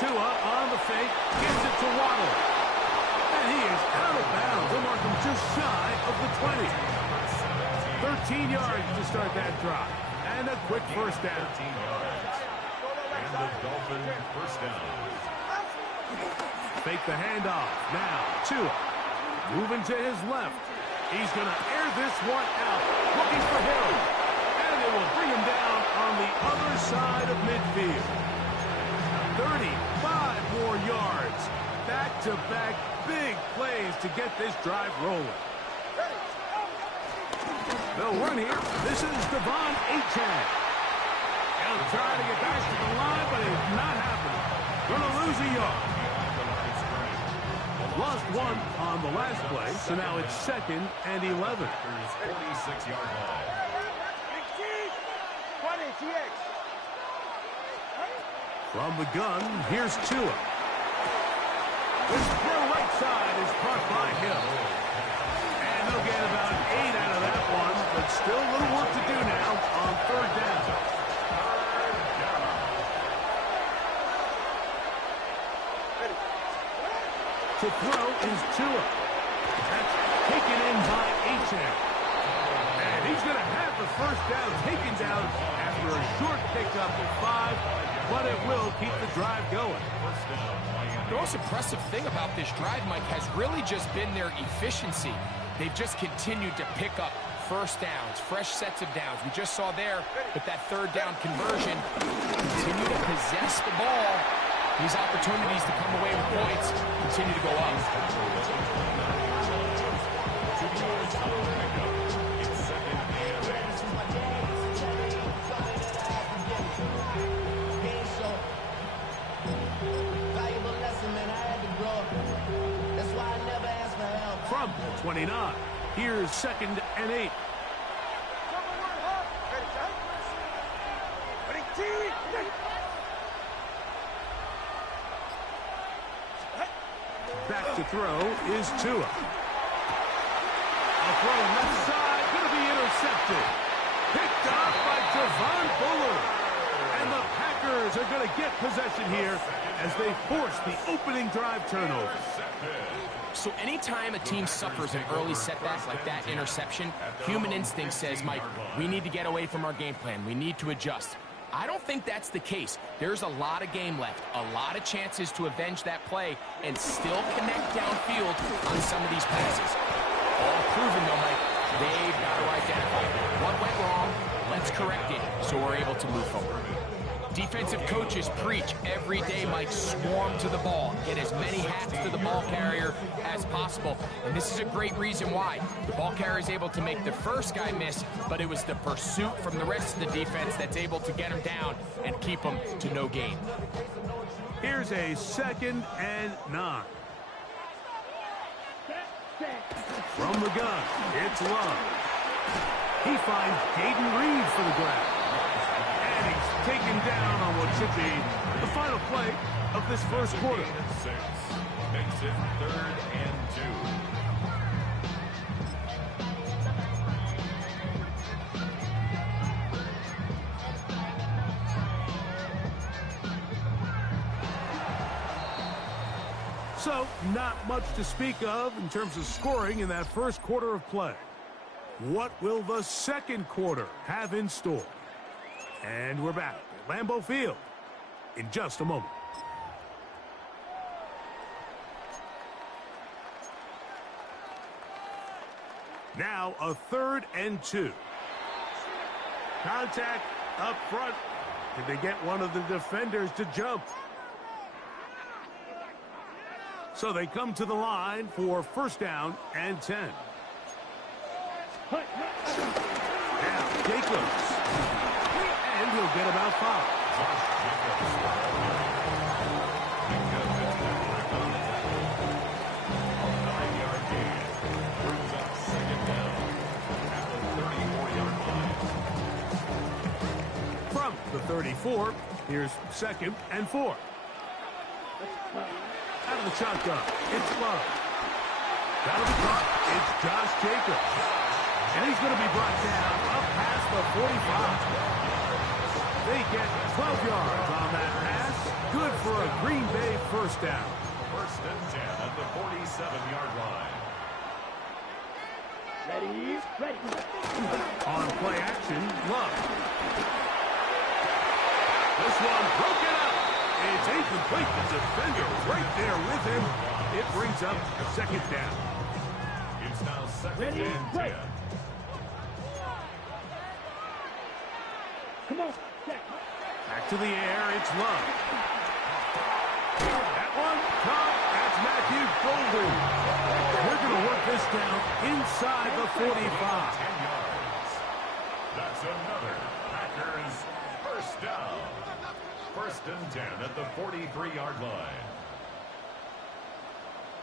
Tua on the fake, gives it to Waddle. And he is out of bounds. They'll mark him just shy of the 20. 13 yards to start that drive. And a quick first down. 13 yards. And the Dolphins first down. Fake the handoff. Now, Tua. Moving to his left. He's going to air this one out. Looking for Hill. And it will bring him down on the other side of midfield. 35 more yards. Back-to-back big plays to get this drive rolling. They'll run here. This is Devon Achane. He'll try to get back to the line, but it's not happening. Going to lose a yard. Lost one on the last play, so now it's 2nd and 11. 46-yard line. From the gun, here's Tua. This throw right side is caught by Hill. And they'll get about 8 out of that one, but still a little work to do now on 3rd down. To throw is Tua. That's taken in by Achane. And he's going to have the first down taken down after a short pickup at 5, but it will keep the drive going. The most impressive thing about this drive, Mike, has really just been their efficiency. They've just continued to pick up first downs, fresh sets of downs. We just saw there with that 3rd down conversion, continue to possess the ball. These opportunities to come away with points continue to go up. From 29, here's 2nd and 8. Back to throw is Tua. A throw left side, going to be intercepted. Picked off by Javon Bullard. And the Packers are going to get possession here as they force the opening drive turnover. So anytime a team suffers an early setback like that interception, human instinct says, Mike, we need to get away from our game plan. We need to adjust. I don't think that's the case. There's a lot of game left, a lot of chances to avenge that play and still connect downfield on some of these passes. All proven, though, Mike, they've got to identify what went wrong, let's correct it so we're able to move forward. Defensive coaches preach every day, Mike, swarm to the ball. Get as many hats to the ball carrier as possible. And this is a great reason why. The ball carrier is able to make the first guy miss, but it was the pursuit from the rest of the defense that's able to get him down and keep him to no gain. Here's a 2nd and 9. From the gun, it's Love. He finds Hayden Reed for the grab. And he's taken down on what should be the final play of this first quarter. Makes it 3rd and 2. So, not much to speak of in terms of scoring in that first quarter of play. What will the second quarter have in store? And we're back at Lambeau Field in just a moment. Now a 3rd and 2. Contact up front. Did they get one of the defenders to jump? So they come to the line for 1st down and 10. Now Jacobs. And he'll get about 5. From the 34, here's 2nd and 4. Out of the shotgun, it's Love. Out of the caught, it's Josh Jacobs. And he's going to be brought down up past the 45. They get 12 yards on that pass. Good for a Green Bay first down. First and 10 at the 47-yard line. Ready. On play action, Love. This one broken up. It's incomplete. The defender right there with him. It brings up second down. It's now second Ready, and 10. right. Come on, Jack. Back to the air, it's Love. That one, caught. That's Matthew Golden. We're going to work this down inside the 45. 10 yards. That's another Packers first down. First and 10 at the 43-yard line.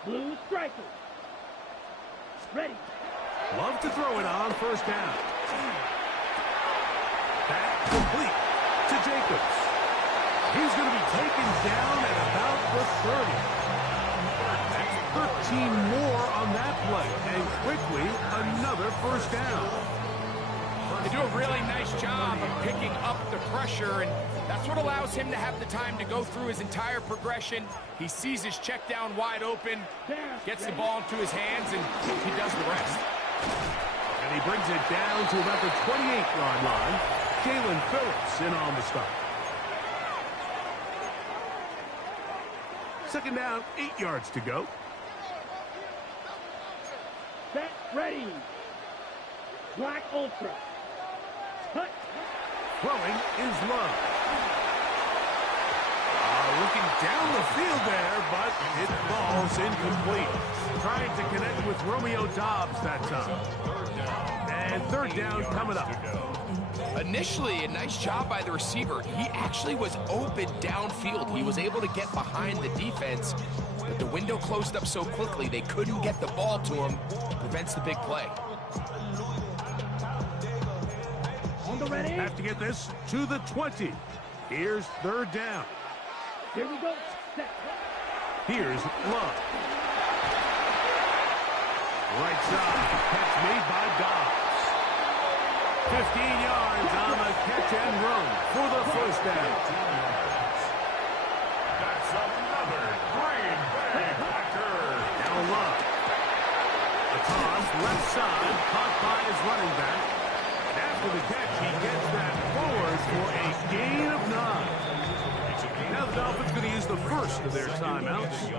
Blue striker. Ready. Love to throw it on first down. Back complete to Jacobs. He's going to be taken down at about the 30. That's 13 more on that play. And quickly, another first down. They do a really nice job of picking up the pressure, and that's what allows him to have the time to go through his entire progression. He sees his check down wide open, gets the ball into his hands, and he does the rest. And he brings it down to about the 28-yard line. Jalen Phillips in on the stop. Second down, 8 yards to go. Set. Ready. Black Ultra. Cut. Throwing is Love. Looking down the field there, but it falls incomplete. Trying to connect with Romeo Doubs that time. And third down coming up. Initially, a nice job by the receiver. He actually was open downfield. He was able to get behind the defense, but the window closed up so quickly they couldn't get the ball to him. Prevents the big play. On the ready. Have to get this to the 20. Here's third down. Here we go. Set. Here's Love. Right side. Catch made by Dobbs. 15 yards on the catch and run for the first down. That's another Green Bay Packer. Now Love. The toss left side caught by his running back. And after the catch, he gets that forward for a gain of 9. Now the Dolphins going to use the first of their timeouts,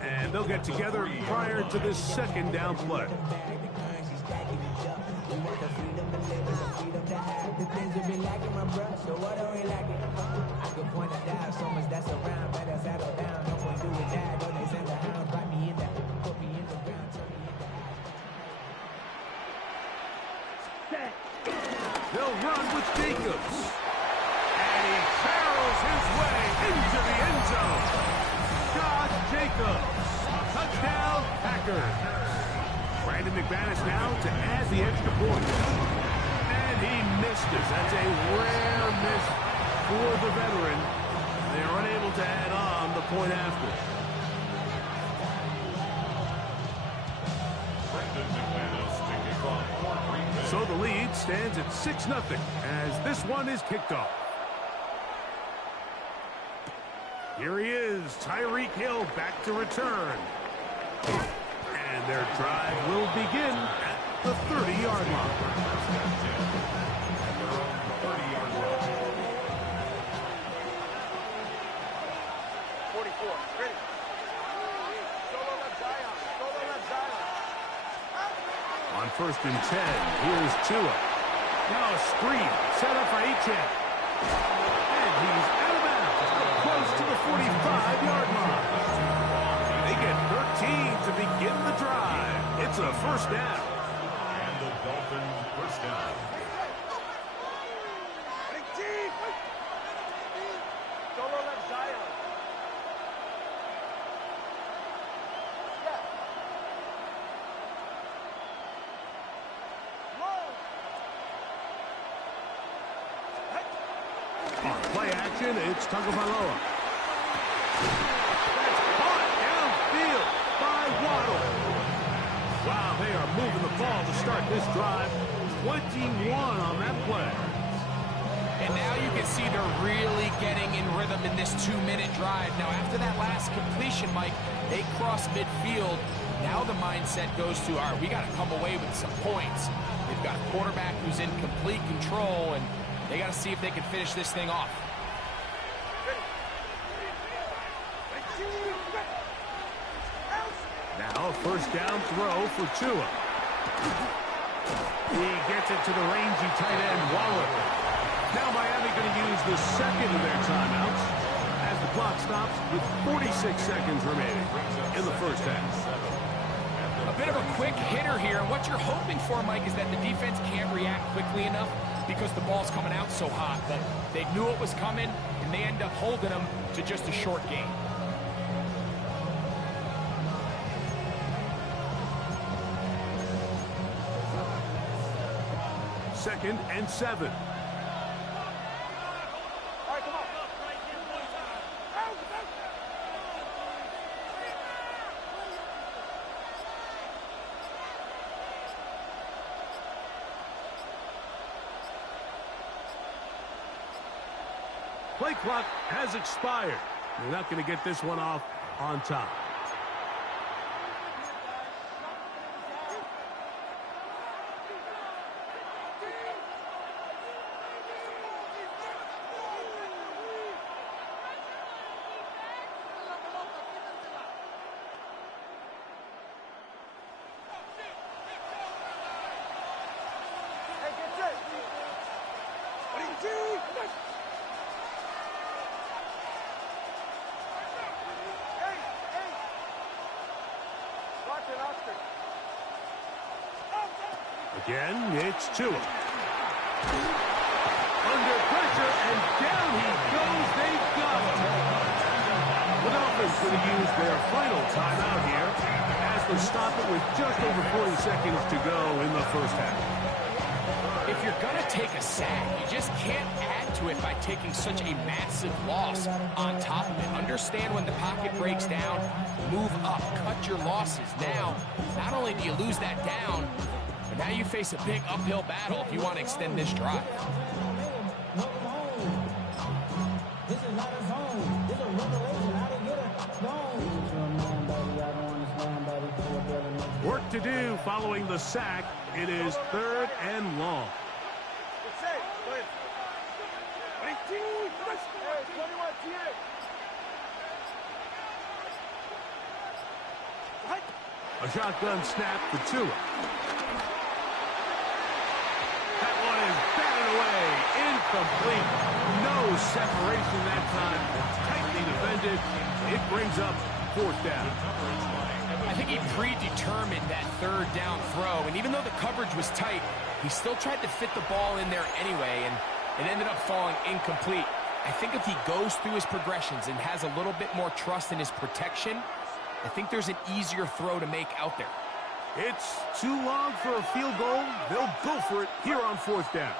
and they'll get together prior to this second down play. Set. They'll run with Jacobs. And he barrels his way into the end zone. Josh Jacobs. Touchdown, Packers. Brandon McManus now to add the extra point. And he missed it. That's a rare miss for the veteran. They are unable to add on the point after. Brandon McManus to kick off for Green Bay. So the lead stands at 6-0 as this one is kicked off. Here he is, Tyreek Hill back to return. And their drive will begin at the 30-yard line. 30-yard line. 44, ready. Solo left Zion. Solo left Zion. On first and 10, here's Tua. Now a screen set up for Achane. And he's out of bounds, close to the 45-yard line. They get 13 to begin the drive. It's a first down. And the Dolphins first down. Big team. Solo left Zion. Yeah. Whoa. On play action, it's Tagovailoa. That's caught downfield by Waddle. Wow, they are moving the ball to start this drive. 21 on that play. And now you can see they're really getting in rhythm in this 2-minute drive. Now, after that last completion, Mike, they cross midfield. Now the mindset goes to, all right, we got to come away with some points. They've got a quarterback who's in complete control, and they got to see if they can finish this thing off. Now a first down throw for Tua. He gets it to the rangy tight end, Waller. Now Miami going to use the second of their timeouts as the clock stops with 46 seconds remaining in the first half. A bit of a quick hitter here. What you're hoping for, Mike, is that the defense can't react quickly enough because the ball's coming out so hot. But they knew it was coming, and they end up holding them to just a short game. Second and 7. All right, come on. Play clock has expired. They're not going to get this one off on time. Hey, get set. Watch it, Oscar. Again, it's Tua. Under pressure, and down he goes. They've got him. The Dolphins going to use their final timeout here as they stop it with just over 40 seconds to go in the first half. If you're going to take a sack, you just can't add to it by taking such a massive loss on top of it. Understand when the pocket breaks down, move up, cut your losses. Now, not only do you lose that down, but now you face a big uphill battle if you want to extend this drive. Work to do following the sack. It is 3rd and long. Get set. Go ahead. Hey, 21 TA. A shotgun snap for Tua. That one is batted away. Incomplete. No separation that time. Tightly defended. It brings up 4th down. I think he predetermined that 3rd down throw, and even though the coverage was tight, he still tried to fit the ball in there anyway, and it ended up falling incomplete. I think if he goes through his progressions and has a little bit more trust in his protection, I think there's an easier throw to make out there. It's too long for a field goal. They'll go for it here on 4th down.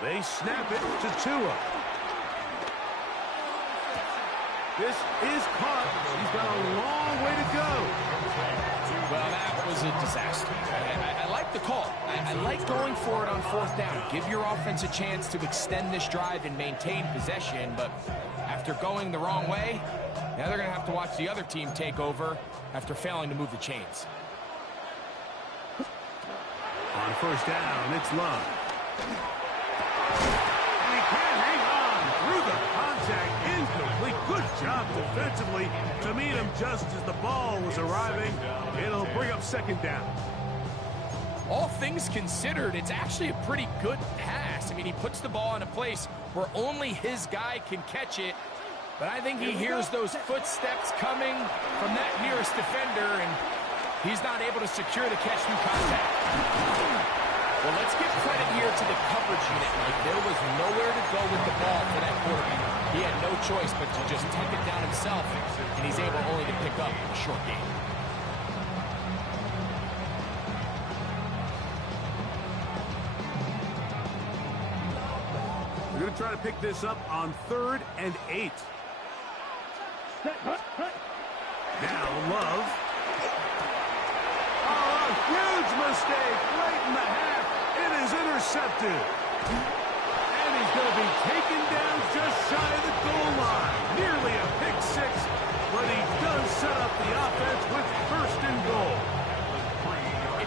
They snap it to Tua. This is caught. He's got a long way to go. Well, that was a disaster. I like the call. I like going for it on 4th down. Give your offense a chance to extend this drive and maintain possession, but after going the wrong way, now they're going to have to watch the other team take over after failing to move the chains. On 1st down, it's Love. And he can't hang on through the contact. Incomplete. Good job defensively to meet him just as the ball was arriving. It'll bring up 2nd down. All things considered, it's actually a pretty good pass. I mean, he puts the ball in a place where only his guy can catch it. But I think he hears those footsteps coming from that nearest defender, and he's not able to secure the catch through contact. Well, let's give credit here to the coverage unit, Mike. There was nowhere to go with the ball for that quarterback. He had no choice but to just tuck it down himself, and he's able only to pick up a short gain. We're going to try to pick this up on 3rd and 8. Now Love. Oh, a huge mistake late in the half. It is intercepted. And he's going to be taken down just shy of the goal line. Nearly a pick six, but he does set up the offense with 1st and goal.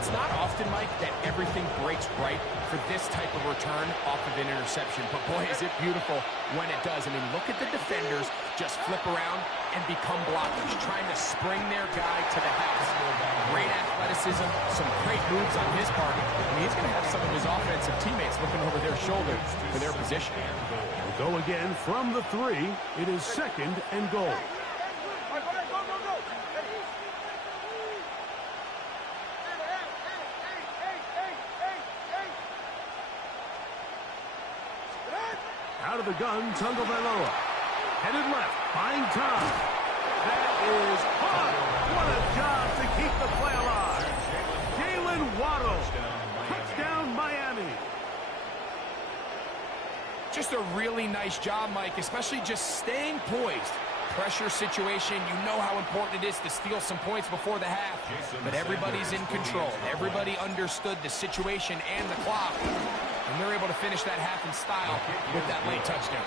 It's not often, Mike, that everything breaks right for this type of return off of an interception. But, boy, is it beautiful when it does. I mean, look at the defenders just flip around and become blockers, trying to spring their guy to the house. Great athleticism, some great moves on his part. I mean, he's going to have some of his offensive teammates looking over their shoulder for their position. We'll go again from the 3. It is 2nd and goal. Out of the gun, Tagovailoa. Headed left, buying time. That is hard. What a job to keep the play alive. Jalen Waddle. Touchdown, Miami. Just a really nice job, Mike, especially just staying poised. Pressure situation, you know how important it is to steal some points before the half. But everybody's in control. Everybody understood the situation and the clock. And they're able to finish that half in style with that late touchdown.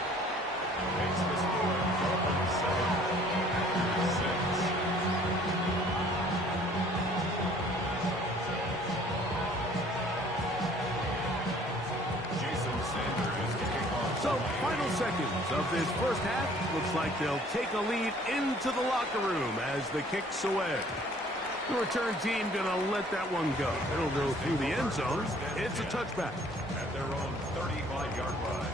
So, final seconds of this first half. Looks like they'll take a lead into the locker room as the kick's away. The return team going to let that one go. It'll go through the end zone. It's a touchback. At their own 35-yard line.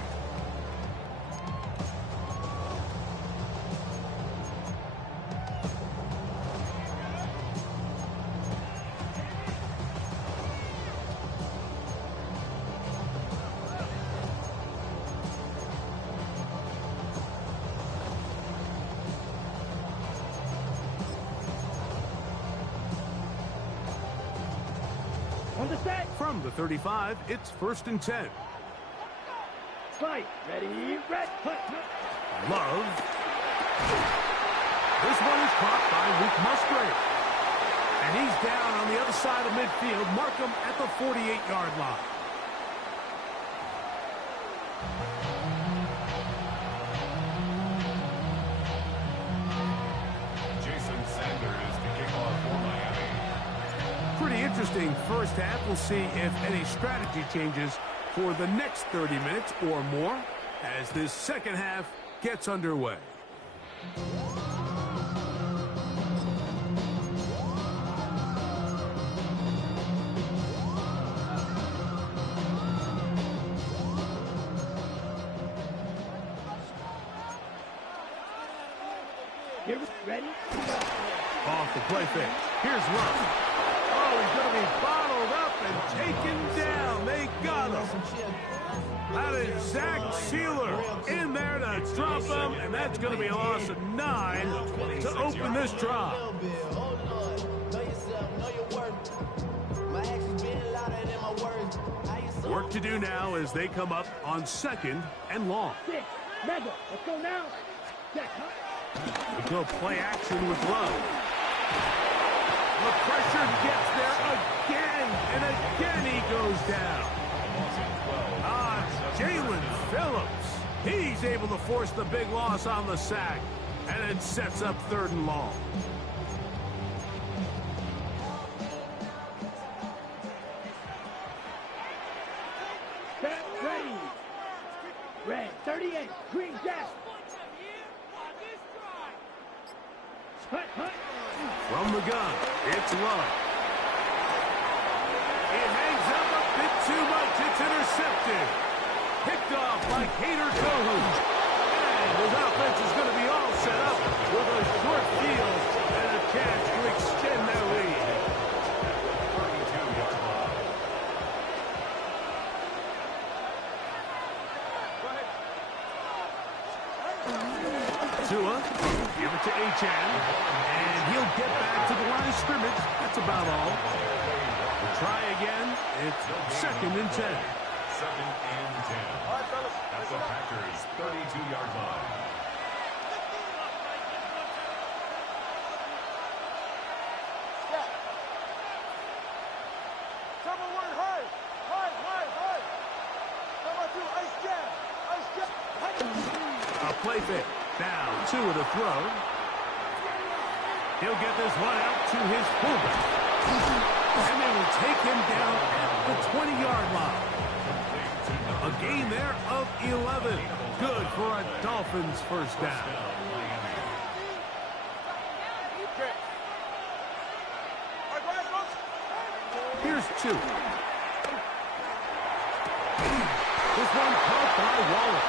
On the set. From the 35, it's 1st and 10. Fight. Ready, red, hut. Love. This one is caught by Luke Musgrave. And he's down on the other side of midfield. Mark him at the 48-yard line. Jason Sanders to kick off for Miami. Pretty interesting first half. We'll see if any strategy changes for the next 30 minutes or more as this second half gets underway. Here, ready? Off the play fake. Here's Love. Oh, he's going to be bottled up and taken down. They got him. That is Zach Sealer in there to drop him, and that's going to be a loss of 9 to open this drive. Work to do now as they come up on 2nd and long. 6. Mega. Let's go now. Set, hut. We go play action with Love. The pressure gets there again, and again he goes down. Jalen Phillips. He's able to force the big loss on the sack, and it sets up 3rd and long. Set, ready. Red, 38. Green, Jack. Hut, hut. From the gun, it's Love. It hangs up a bit too much. It's intercepted. Picked off by Cater Cohn. And his offense is going to be all set up with a short field and a chance to extend their lead. 32-yard line. to Achan, and he'll get back to the line of scrimmage. That's about all. We'll try again. It's 2nd and 10. 2nd and 10. At the Packers' 32-yard line. A play fake. Now 2 of the throw. He'll get this one out to his fullback. And they will take him down at the 20-yard line. A gain there of 11. Good for a Dolphins first down. Here's 2. This one caught by Waller.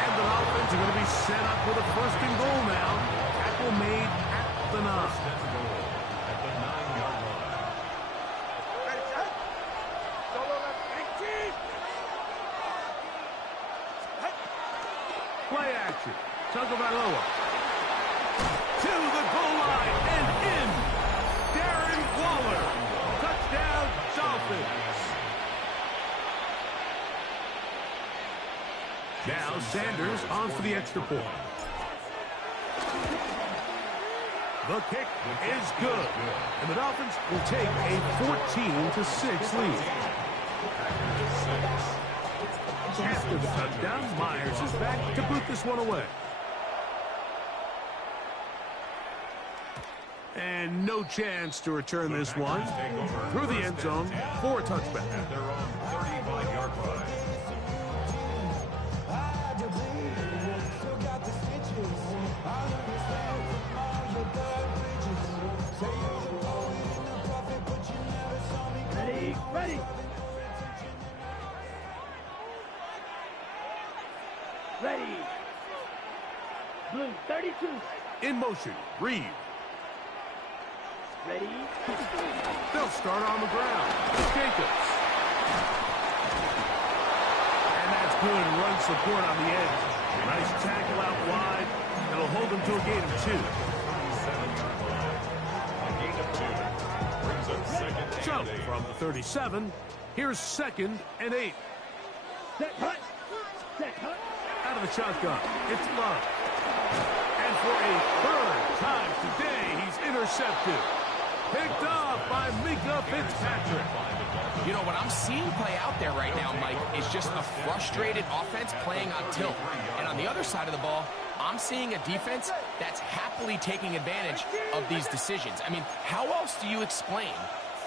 And the Dolphins are going to be set up with a 1st and goal now. Tackle made at the 9. At the 9-yard line. Play action. Tagovailoa. To the goal line and in. Darren Waller. Touchdown, Dolphins. Now Sanders on for the extra point. The kick is good. And the Dolphins will take a 14-6 lead. After the touchdown, Myers is back to boot this one away. And no chance to return this one through the end zone for a touchback. At their own 35-yard line. Ready. Ready. Blue, 32. In motion, Reed. Ready. They'll start on the ground. Jacobs. And that's good run support on the edge. Nice tackle out wide. It'll hold them to a gain of 2. 7-yard line. A gain of 2. Brings up 2nd and So, 8. from the 37, here's 2nd and 8. Set hut. Set hut. Out of the shotgun, it's Love. And for a 3rd time today, he's intercepted. Picked off by Mika Fitzpatrick. You know, what I'm seeing play out there right now, Mike, is just a frustrated offense playing on tilt. And on the other side of the ball, I'm seeing a defense that's happily taking advantage of these decisions. I mean, how else do you explain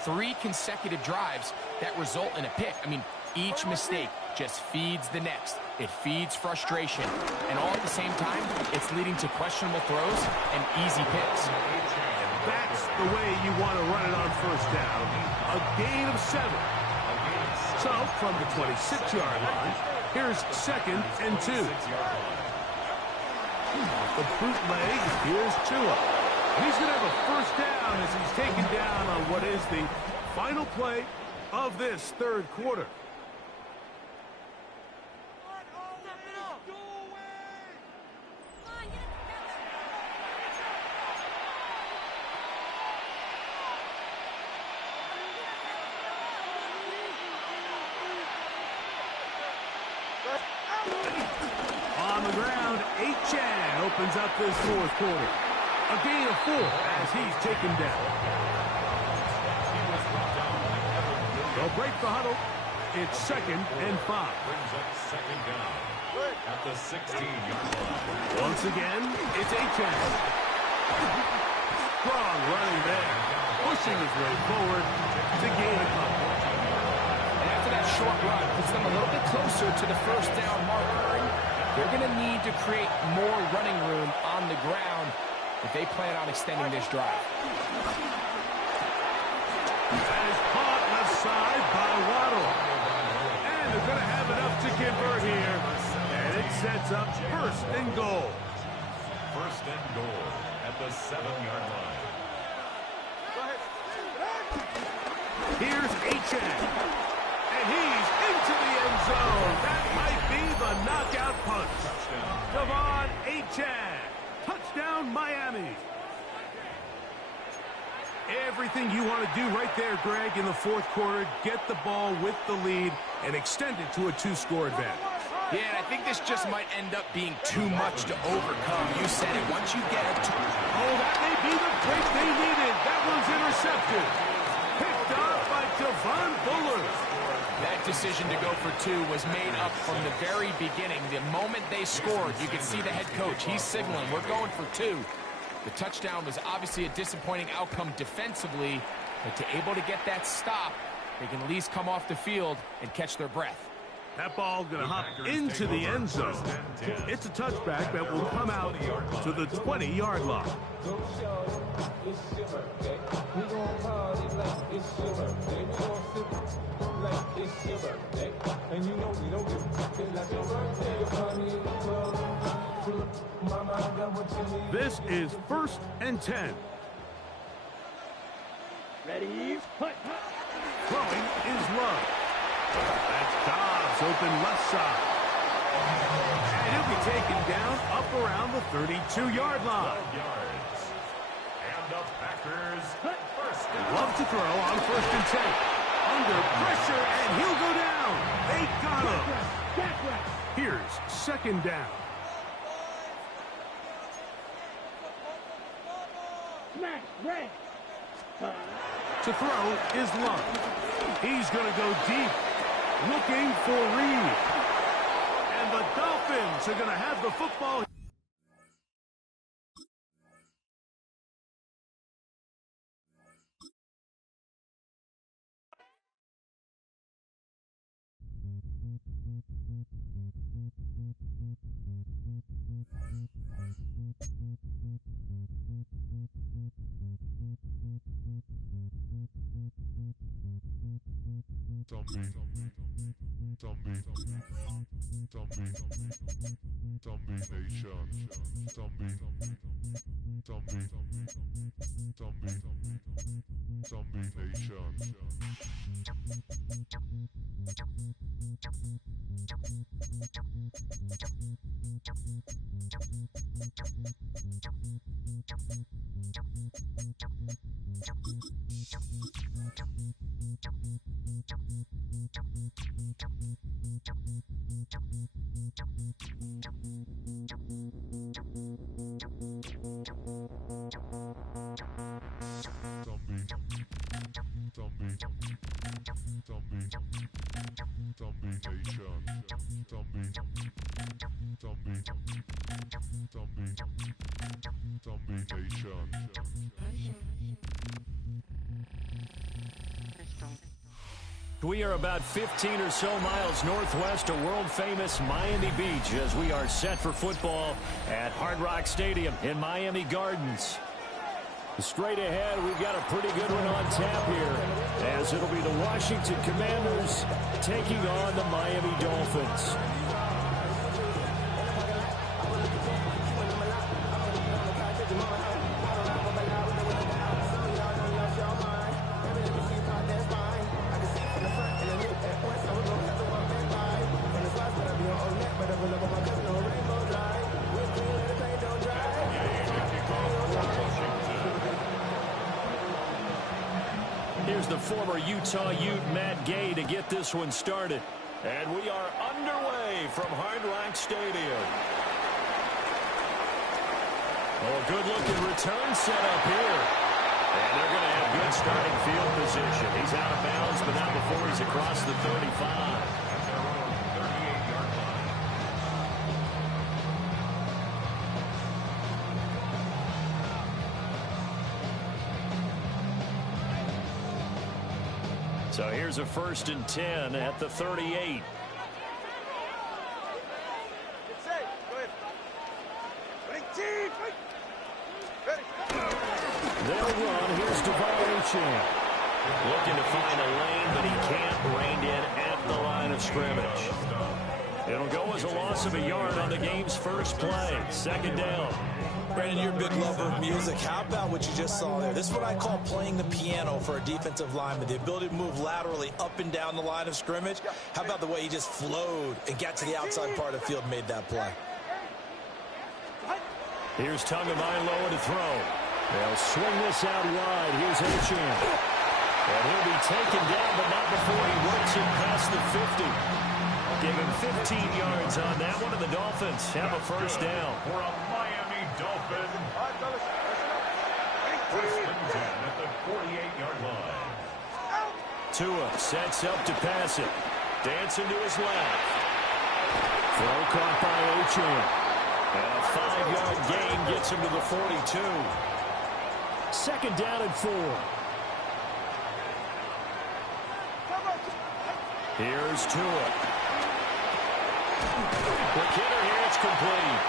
3 consecutive drives that result in a pick? I mean, each mistake just feeds the next. It feeds frustration. And all at the same time, it's leading to questionable throws and easy picks. That's the way you want to run it on 1st down. A gain of 7. So, from the 26-yard line, here's 2nd and 2. The bootleg, here's Tua. And he's going to have a 1st down as he's taken down on what is the final play of this 3rd quarter. On the ground, Achan opens up this 4th quarter. A gain of 4 as he's taken down. They'll break the huddle. It's 2nd and 5. Brings up 2nd down. At the 16-yard line. Once again, it's Achan. Strong running there. Pushing his way forward to gain a couple. And after that short run, puts them a little bit closer to the 1st down marker. And they're going to need to create more running room on the ground if they plan on extending this drive. That is caught left side by Waddle. And they're going to have enough to convert here. And it sets up 1st and goal. 1st and goal at the 7-yard line. Here's Achan. And he's into the end zone. That might be the knockout punch. Devon Achan. Touchdown. Touchdown, Miami. Everything you want to do right there, Greg, in the fourth quarter. Get the ball with the lead and extend it to a 2-score advantage. Yeah, and I think this just might end up being too much to overcome. You said it. Once you get it. Oh, that may be the break they needed. That one's intercepted. Picked off by Devon Buller. That decision to go for 2 was made up from the very beginning. The moment they scored, you could see the head coach. He's signaling, we're going for 2. The touchdown was obviously a disappointing outcome defensively, but to able to get that stop, they can at least come off the field and catch their breath. That ball going to hop into the end zone. It's a touchback that will come out to the 20-yard line. This is 1st and 10. Ready, punt. Throwing is Love. That's Dobbs, open left side. And he'll be taken down up around the 32-yard line. And the Packers first down. Love to throw on 1st and 10. Under pressure, and he'll go down. They got him. Here's 2nd down. Smash, red. To throw is Love. He's going to go deep, looking for Reed. And the Dolphins are going to have the football. We are about 15 or so miles northwest of world-famous Miami Beach as we are set for football at Hard Rock Stadium in Miami Gardens. Straight ahead, we've got a pretty good one on tap here, as it'll be the Washington Commanders taking on the Miami Dolphins. Here's the former Utah Ute Matt Gay to get this one started. And we are underway from Hard Rock Stadium. Oh, a good-looking return set up here. And they're going to have good starting field position. He's out of bounds, but not before he's across the 35. So here's a 1st and 10 at the 38. They'll run. Here's Devon. Looking to find a lane, but he can't. Reined in at the line of scrimmage. It'll go as a loss of a yard on the game's first play. 2nd down. Brandon, you're a big lover of music. How about what you just saw there? This is what I call playing the piano for a defensive lineman. The ability to move laterally up and down the line of scrimmage. How about the way he just flowed and got to the outside part of the field and made that play? Here's Tagovailoa to throw. They'll swing this out wide. Here's Achane. And he'll be taken down, but not before he works it past the 50. Give him 15 yards on that one, and the Dolphins have a first down. For a Miami Dolphin. First and 10 at the 48-yard line. Tua sets up to pass it. Dancing to his left. Throw caught by Achane. And a 5-yard gain gets him to the 42. Second down and 4. Here's Tua. Quick hitter here, it's complete.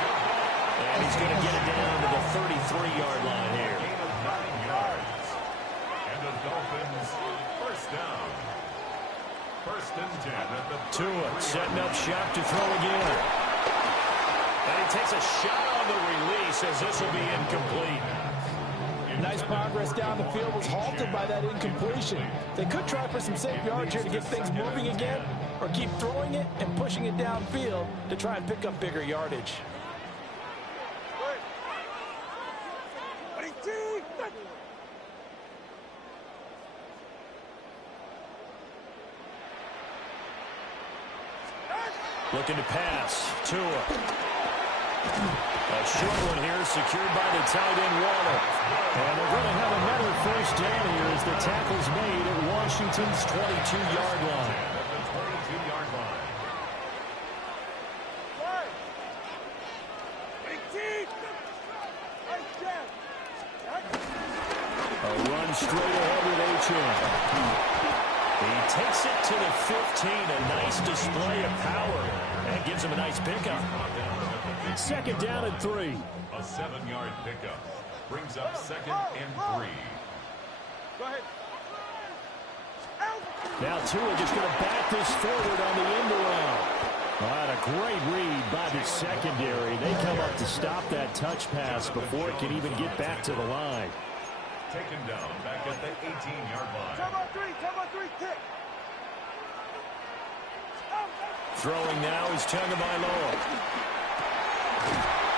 And he's going to get it down to the 33-yard line here. Gain of 9 yards. And the Dolphins first down. First and 10 at the Tua setting up shop to throw again. And he takes a shot on the release as this will be incomplete. Nice progress down the field was halted by that incompletion. They could try for some safe yards here to get things moving again, or keep throwing it and pushing it downfield to try and pick up bigger yardage. Looking to pass. Tua. A short one here secured by the tight end Waller. And they're going to have another first down here as the tackle's made at Washington's 22-yard line. the 22-yard line. A run straight ahead with Achane. He takes it to the 15. A nice display of power. And gives him a nice pickup. Second down and 3. A 7-yard pickup brings up second and 3. Go ahead. Now Tua just going to back this forward on the end around. What a great read by the secondary. They come up to stop that touch pass before it can even get back to the line. Taken down back at the 18-yard line. Come on, three, kick. Throwing now is Tagovailoa.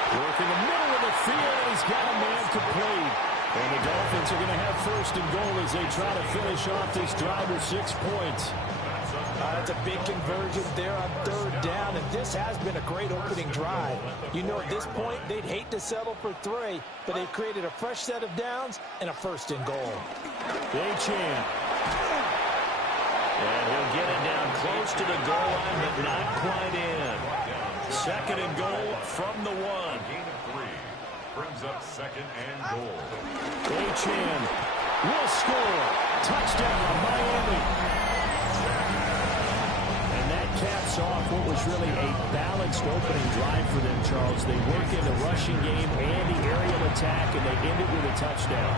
Working the middle of the field, and he's got a man complete. And the Dolphins are going to have first and goal as they try to finish off this drive with 6 points. That's a big conversion there on third down, and this has been a great opening drive. You know, at this point, they'd hate to settle for 3, but they've created a fresh set of downs and a first and goal. Achane. And he'll get it down close to the goal line, but not quite in. Second and goal from the 1. Gain of 3 brings up second and goal. Achane will score. Touchdown, Miami. And that caps off what was really a balanced opening drive for them, Charles. They work in the rushing game and the aerial attack, and they end it with a touchdown.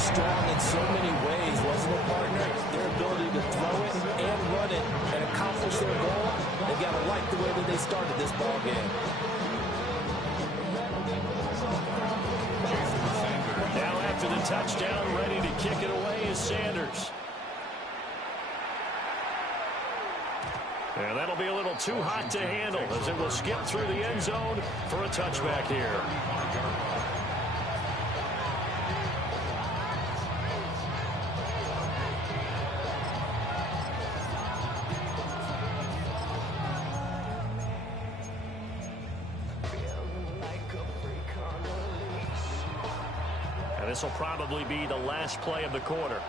Strong in so many ways, wasn't it, partner? Their ability to throw it and run it and accomplish their goal, they've got to like the way that they started this ball game. Now after the touchdown, ready to kick it away is Sanders. And that'll be a little too hot to handle as it will skip through the end zone for a touchback here. And this will probably be the last play of the quarter.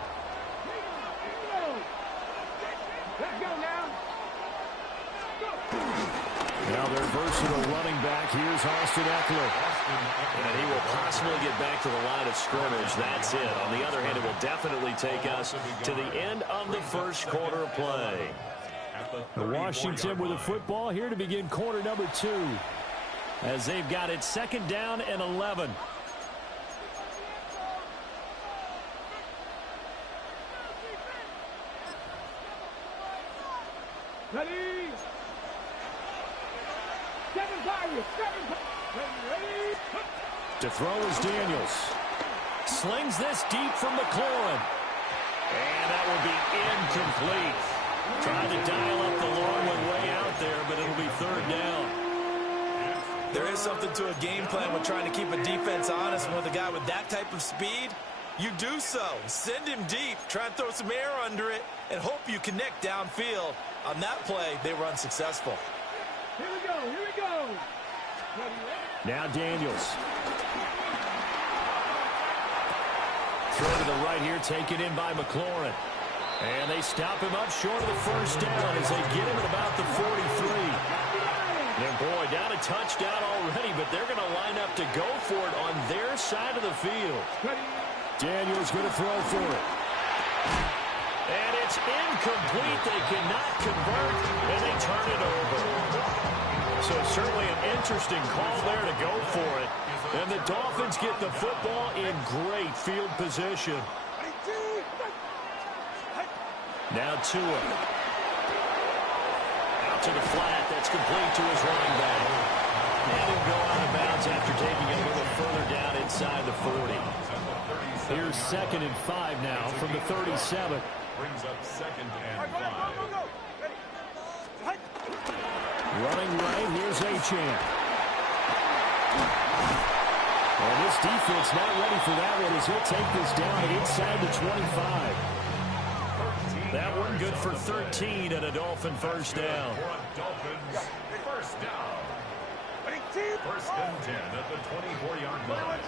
Let's go now. Now their versatile running back, here's Austin Eckler. And he will possibly get back to the line of scrimmage. That's it. On the other hand, it will definitely take us to the end of the first quarter of play. Washington with the football here to begin quarter number 2. As they've got it second down and 11. Ready? 7-5. Ready? To throw is Daniels. Slings this deep from McLaurin. And that will be incomplete. Trying to dial up the long one way out there, but it'll be third down. There is something to a game plan with trying to keep a defense honest. And with a guy with that type of speed, you do so. Send him deep, try and throw some air under it, and hope you connect downfield. On that play, they were unsuccessful. Here we go, here we go. Now Daniels. Throw to the right here, taken in by McLaurin. And they stop him up short of the first down as they get him at about the 43. And boy, down a touchdown already, but they're going to line up to go for it on their side of the field. Daniels going to throw for it. And it's incomplete. They cannot convert, and they turn it over. So certainly an interesting call there to go for it. And the Dolphins get the football in great field position. Now Tua. Out to the flat. That's complete to his running back. And he'll go out of bounds after taking it a little further down inside the 40. Here's 2nd and 5 now from the 37. Brings up 2nd and 5. Running right, here's Achane. And this defense not ready for that one as he'll take this down inside the 25. That one good for 13 and a Dolphin first down. Dolphins first down. 1st and 10 at the 24-yard line.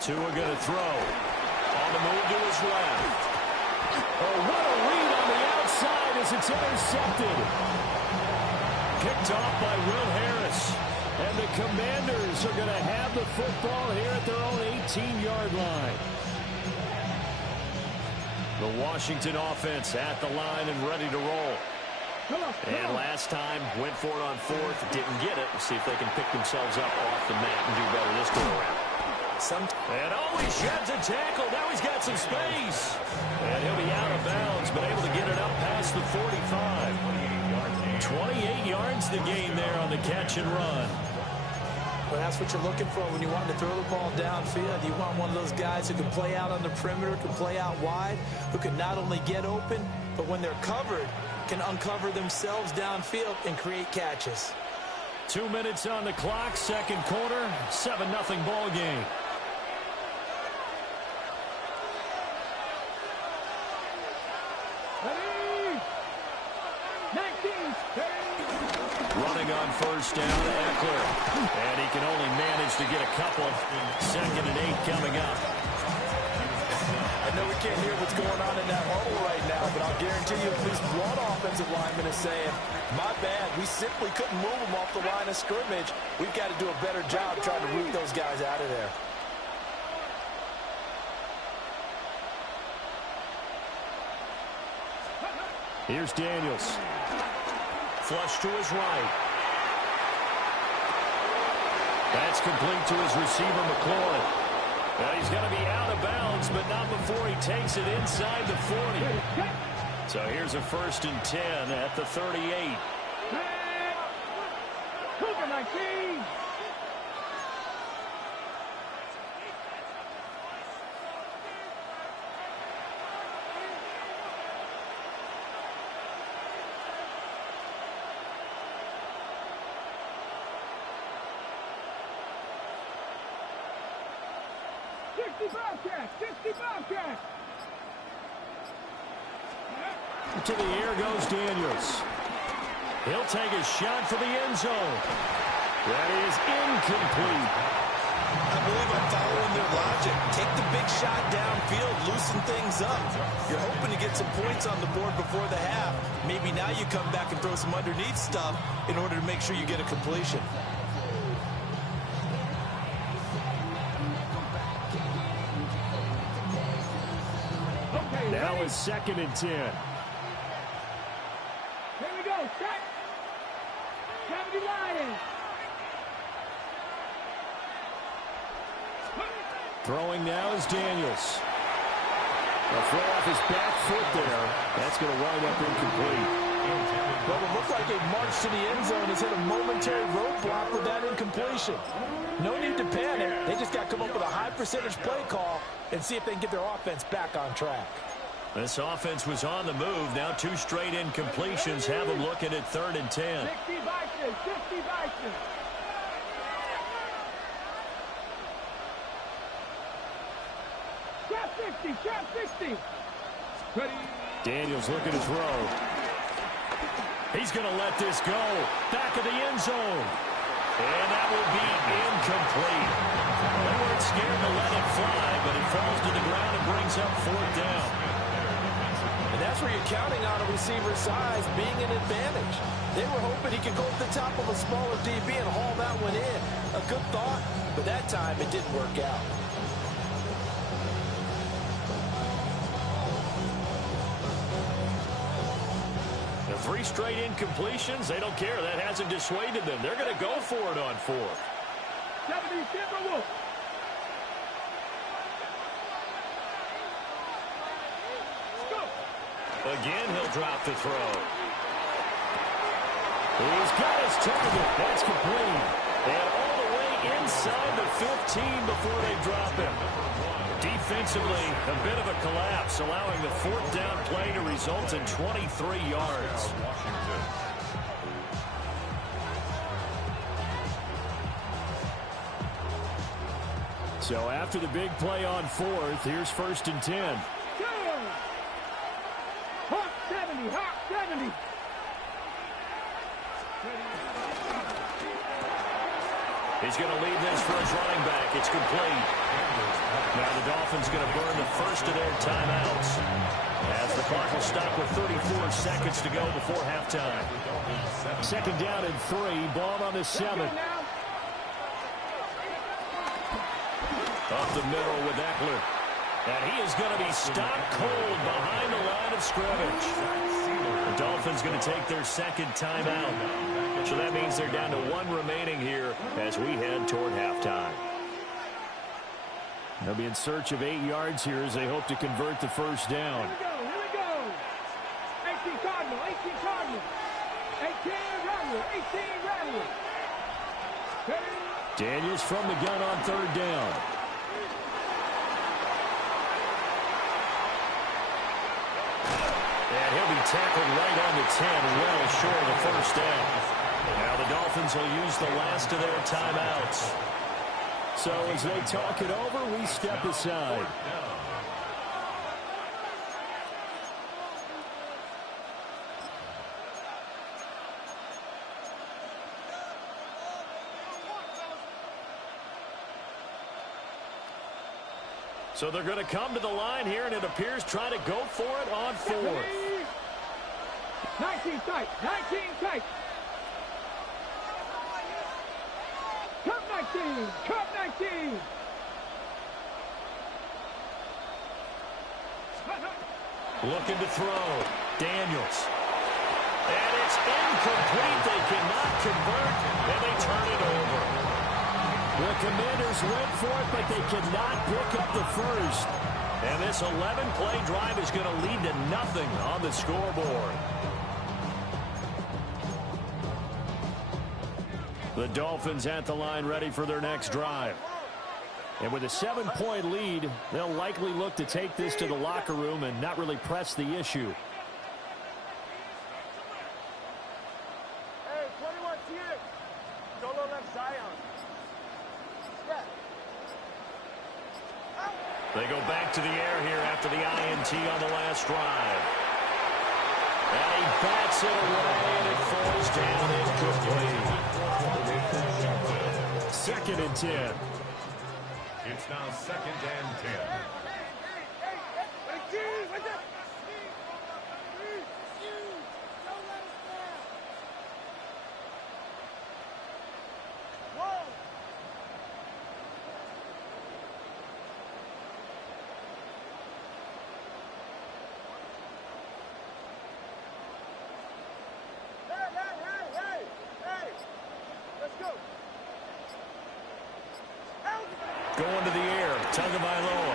Tua going to throw. On the move to his left. Oh, what a read on the outside as it's intercepted. Picked off by Will Harris. And the Commanders are going to have the football here at their own 18-yard line. The Washington offense at the line and ready to roll. And last time, went for it on 4th, didn't get it. We'll see if they can pick themselves up off the mat and do better this go around. And he sheds a tackle. Now he's got some space. And he'll be out of bounds, but able to get it up past the 45. 28 yards the gain there on the catch and run. Well, that's what you're looking for when you want to throw the ball downfield. You want one of those guys who can play out on the perimeter, can play out wide, who can not only get open, but when they're covered, can uncover themselves downfield and create catches. 2 minutes on the clock, 2nd quarter, 7-0 ball game. Running on first down, Eckler. And he can only manage to get a couple. 2nd and 8 coming up. I know we can't hear what's going on in that huddle right now, but I'll guarantee you at least one offensive lineman is saying, my bad, we simply couldn't move them off the line of scrimmage. We've got to do a better job trying to root those guys out of there. Here's Daniels. Flush to his right. That's complete to his receiver, McLaurin. Now he's going to be out of bounds, but not before he takes it inside the 40. So here's a 1st and 10 at the 38. Cougar 19. To the air goes Daniels. He'll take a shot for the end zone. That is incomplete. I believe I'm following their logic. Take the big shot downfield, loosen things up. You're hoping to get some points on the board before the half. Maybe now you come back and throw some underneath stuff in order to make sure you get a completion. Now it's 2nd and 10. Here we go. Set. 70 Lions. Throwing now is Daniels. A throw off his back foot there. That's going to wind up incomplete. Well, it looked like a march to the end zone has hit a momentary roadblock with that incompletion. No need to panic. They just got to come up with a high percentage play call and see if they can get their offense back on track. This offense was on the move. Now 2 straight incompletions have them looking at 3rd and 10. 60 Vikings, 60 Vikings. Trap 60, trap 60. Ready. Daniels looking to throw. He's going to let this go. Back of the end zone. And that will be incomplete. They weren't scared to let it fly, but it falls to the ground and brings up 4th down. And that's where you're counting on a receiver's size being an advantage. They were hoping he could go at the top of a smaller DB and haul that one in. A good thought, but that time it didn't work out. The 3 straight incompletions, they don't care. That hasn't dissuaded them. They're going to go for it on 4th. 70 Timberwolves. Again, he'll drop the throw. He's got his target. That's complete. And all the way inside the 15 before they drop him. Defensively, a bit of a collapse, allowing the 4th down play to result in 23 yards. So after the big play on 4th, here's 1st and 10. Hawk 70, Hawk 70. He's going to leave this for his running back. It's complete. Now the Dolphins going to burn the first of their timeouts as the clock will stop with 34 seconds to go before halftime. 2nd down and 3. Ball on the 7. Up the middle with Eckler. And he is going to be stopped cold behind the line of scrimmage. The Dolphins going to take their 2nd timeout. So that means they're down to 1 remaining here as we head toward halftime. They'll be in search of 8 yards here as they hope to convert the 1st down. Here we go. 18 Cardinal, 18 Cardinal. 18 Rattler, 18 Rattler. Daniels from the gun on 3rd down. And he'll be tackled right on the 10, well short of the 1st down. Now the Dolphins will use the last of their timeouts. So as they talk it over, we step aside. So they're going to come to the line here, and it appears trying to go for it on 4th. 19 tight, 19 tight. Cup 19, Cup 19. Looking to throw. Daniels. And it's incomplete. They cannot convert, and they turn it over. The Commanders went for it, but they cannot pick up the 1st. And this 11-play drive is going to lead to nothing on the scoreboard. The Dolphins at the line ready for their next drive. And with a 7-point lead, they'll likely look to take this to the locker room and not really press the issue. Hey, 21 here. Solo left Zion. Step. They go back to the air here after the INT on the last drive. And he bats it away, and it falls down incomplete. 2nd and 10. It's now 2nd and 10. Going to the air, Tagovailoa.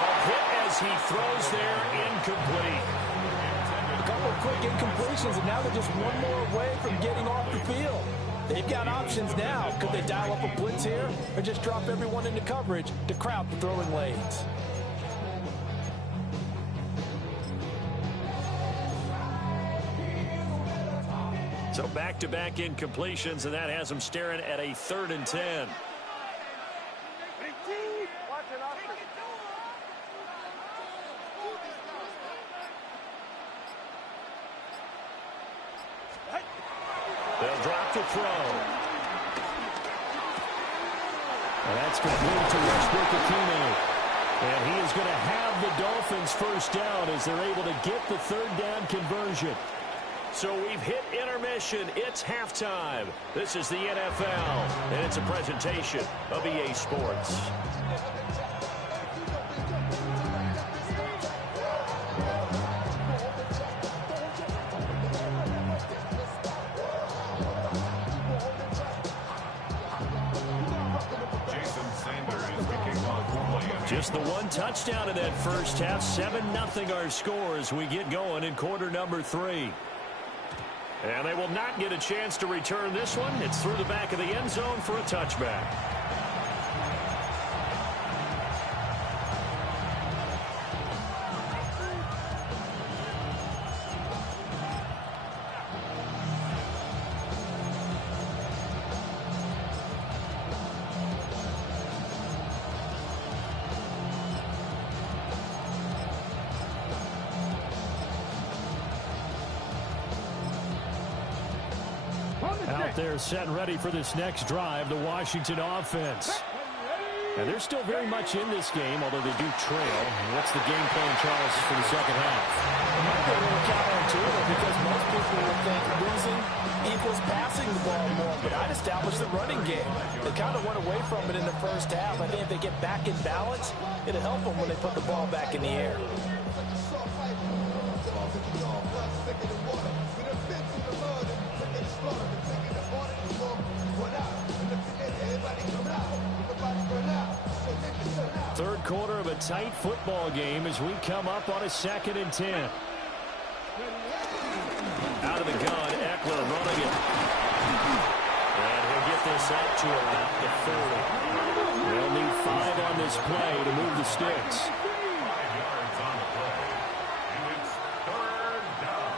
A hit as he throws there, incomplete. A couple of quick incompletions, and now they're just one more away from getting off the field. They've got options now. Could they dial up a blitz here or just drop everyone into coverage to crowd the throwing lanes? So back-to-back incompletions, and that has them staring at a 3rd and 10. They'll drop the throw. And that's complete to Westbrook-Ikhine. And he is going to have the Dolphins first down as they're able to get the 3rd down conversion. So we've hit intermission. It's halftime. This is the NFL, and it's a presentation of EA Sports. Just the one touchdown in that first half. 7-0 our score as we get going in quarter number 3. And they will not get a chance to return this one. It's through the back of the end zone for a touchback. Out there set and ready for this next drive, the Washington offense. And they're still very much in this game, although they do trail. What's the game plan, Charles, for the second half? It might be a little counterintuitive because most people would think losing equals passing the ball more, but I'd establish the running game. They kind of went away from it in the first half. I think if they get back in balance, it'll help them when they put the ball back in the air. Third quarter of a tight football game as we come up on a 2nd and 10. Out of the gun, Eckler running it. And he'll get this out to about the 40. They'll need 5 on this play to move the sticks. 5 yards on the play. And it's 3rd down.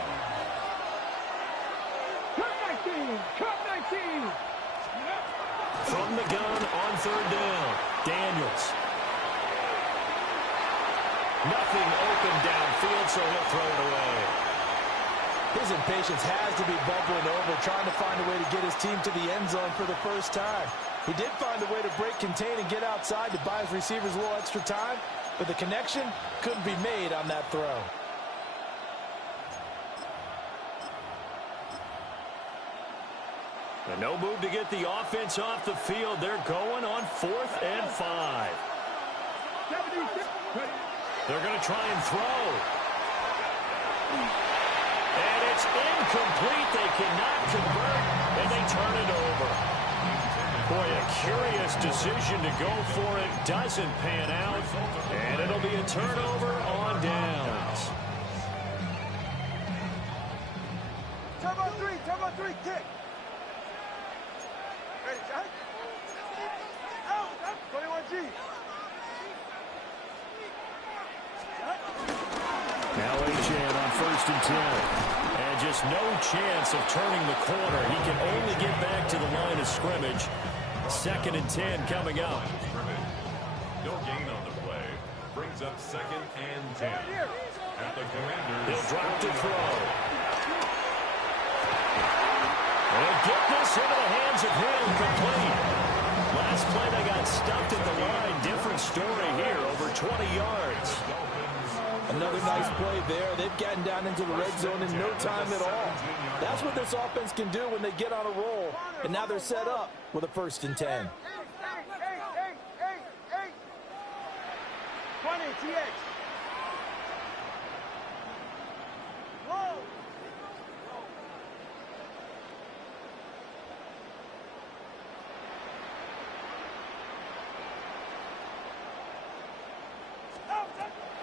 Cut 19! From the gun on 3rd down, Daniels. Nothing open downfield, so he'll throw it away. His impatience has to be bubbling over, trying to find a way to get his team to the end zone for the first time. He did find a way to break, contain, and get outside to buy his receivers a little extra time, but the connection couldn't be made on that throw. And no move to get the offense off the field. They're going on 4th and 5. They're going to try and throw. And it's incomplete. They cannot convert, and they turn it over. Boy, a curious decision to go for it. Doesn't pan out, and it'll be a turnover on downs. Turbo 3, kick. Ready, Jack? Out, 21G. Now Achane on 1st and 10. And just no chance of turning the corner. He can only get back to the line of scrimmage. 2nd and 10 coming up. No gain on the play. Brings up 2nd and 10. At the Commanders. He'll drop to throw. And get this into the hands of Hill, complete. Last play they got stuffed at the line. Different story here, over 20 yards. Another nice play there. They've gotten down into the red zone in no time at all. That's what this offense can do when they get on a roll. And now they're set up with a 1st and 10. 20, TX. Whoa.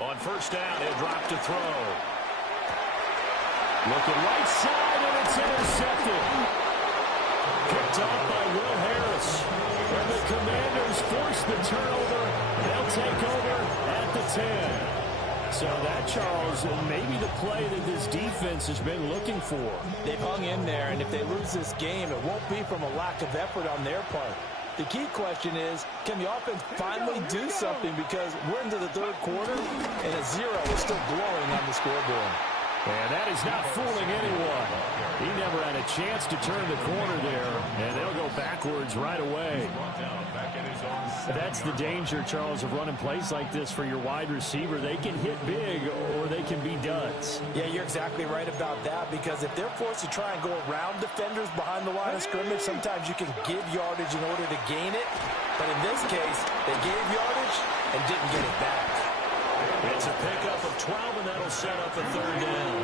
On 1st down, he'll drop to throw. Looking right side, and it's intercepted. Picked off by Will Harris. And the Commanders force the turnover. They'll take over at the 10. So that, Charles, may be the play that this defense has been looking for. They've hung in there, and if they lose this game, it won't be from a lack of effort on their part. The key question is, can the offense finally do something, because we're into the third quarter, and a 0 is still glowing on the scoreboard. And that is not fooling anyone. He never had a chance to turn the corner there, and they'll go backwards right away. That's the danger, Charles, of running plays like this for your wide receiver. They can hit big, or they can be duds. Yeah, you're exactly right about that, because if they're forced to try and go around defenders behind the line of scrimmage, sometimes you can give yardage in order to gain it. But in this case, they gave yardage and didn't get it back. It's a pickup of 12, and that'll set up a third down.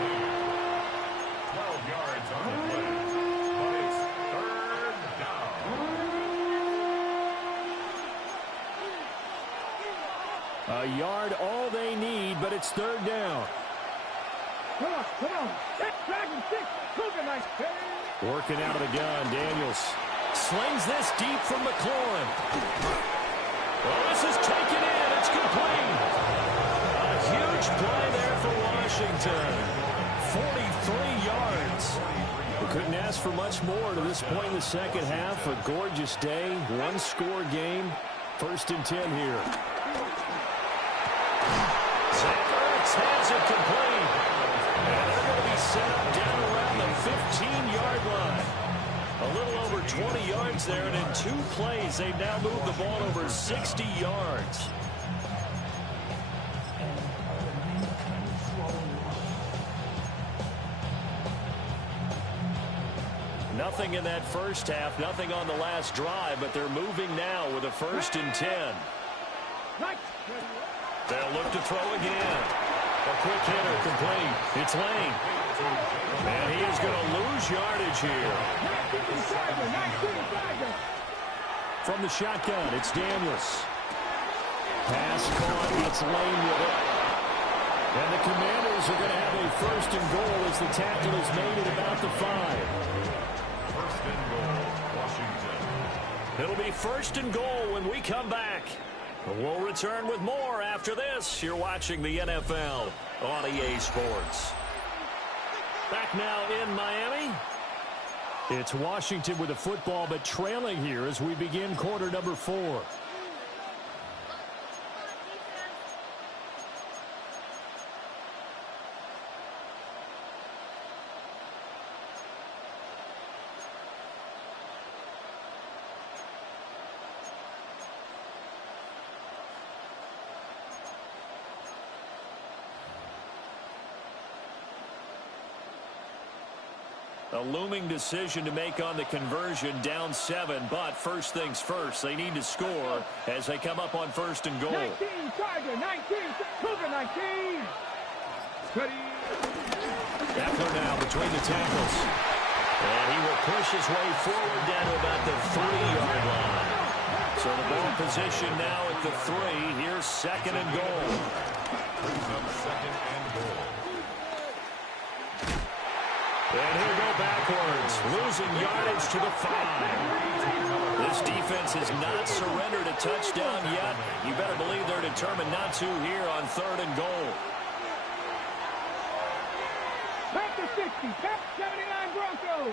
12 yards on the play, but it's third down. A yard, all they need, but it's third down. Come on. Dragon 6. Cougar, nice play. Working out of the gun, Daniels slings this deep from McLaurin. Well, this is taken in. It's complete. Huge play there for Washington. 43 yards. We couldn't ask for much more to this point in the second half. A gorgeous day, one-score game. 1st and 10 here. Zach Ertz has it complete. And they're going to be set up down around the 15-yard line. A little over 20 yards there, and in 2 plays, they've now moved the ball over 60 yards. Nothing in that first half, nothing on the last drive, but they're moving now with a 1st and 10. They'll look to throw again. A quick hitter complete. It's Lane. And he is going to lose yardage here. From the shotgun, it's Daniels. Pass caught. It's Lane with it. And the Commanders are going to have a 1st and goal as the tackle is made at about the 5. It'll be 1st and goal when we come back. We'll return with more after this. You're watching the NFL on EA Sports. Back now in Miami. It's Washington with the football, but trailing here as we begin quarter number 4. A looming decision to make on the conversion, down 7, but first things first, they need to score as they come up on 1st and goal. 19, Tiger, 19, Cougar, 19. Eckler now between the tackles. And he will push his way forward down to about the 3-yard line. So the ball position now at the 3. Here's 2nd and goal. Brings up 2nd and goal. And he'll go backwards, losing yardage to the 5. This defense has not surrendered a touchdown yet. You better believe they're determined not to here on 3rd and goal. Back to 60, back 79 Broncos.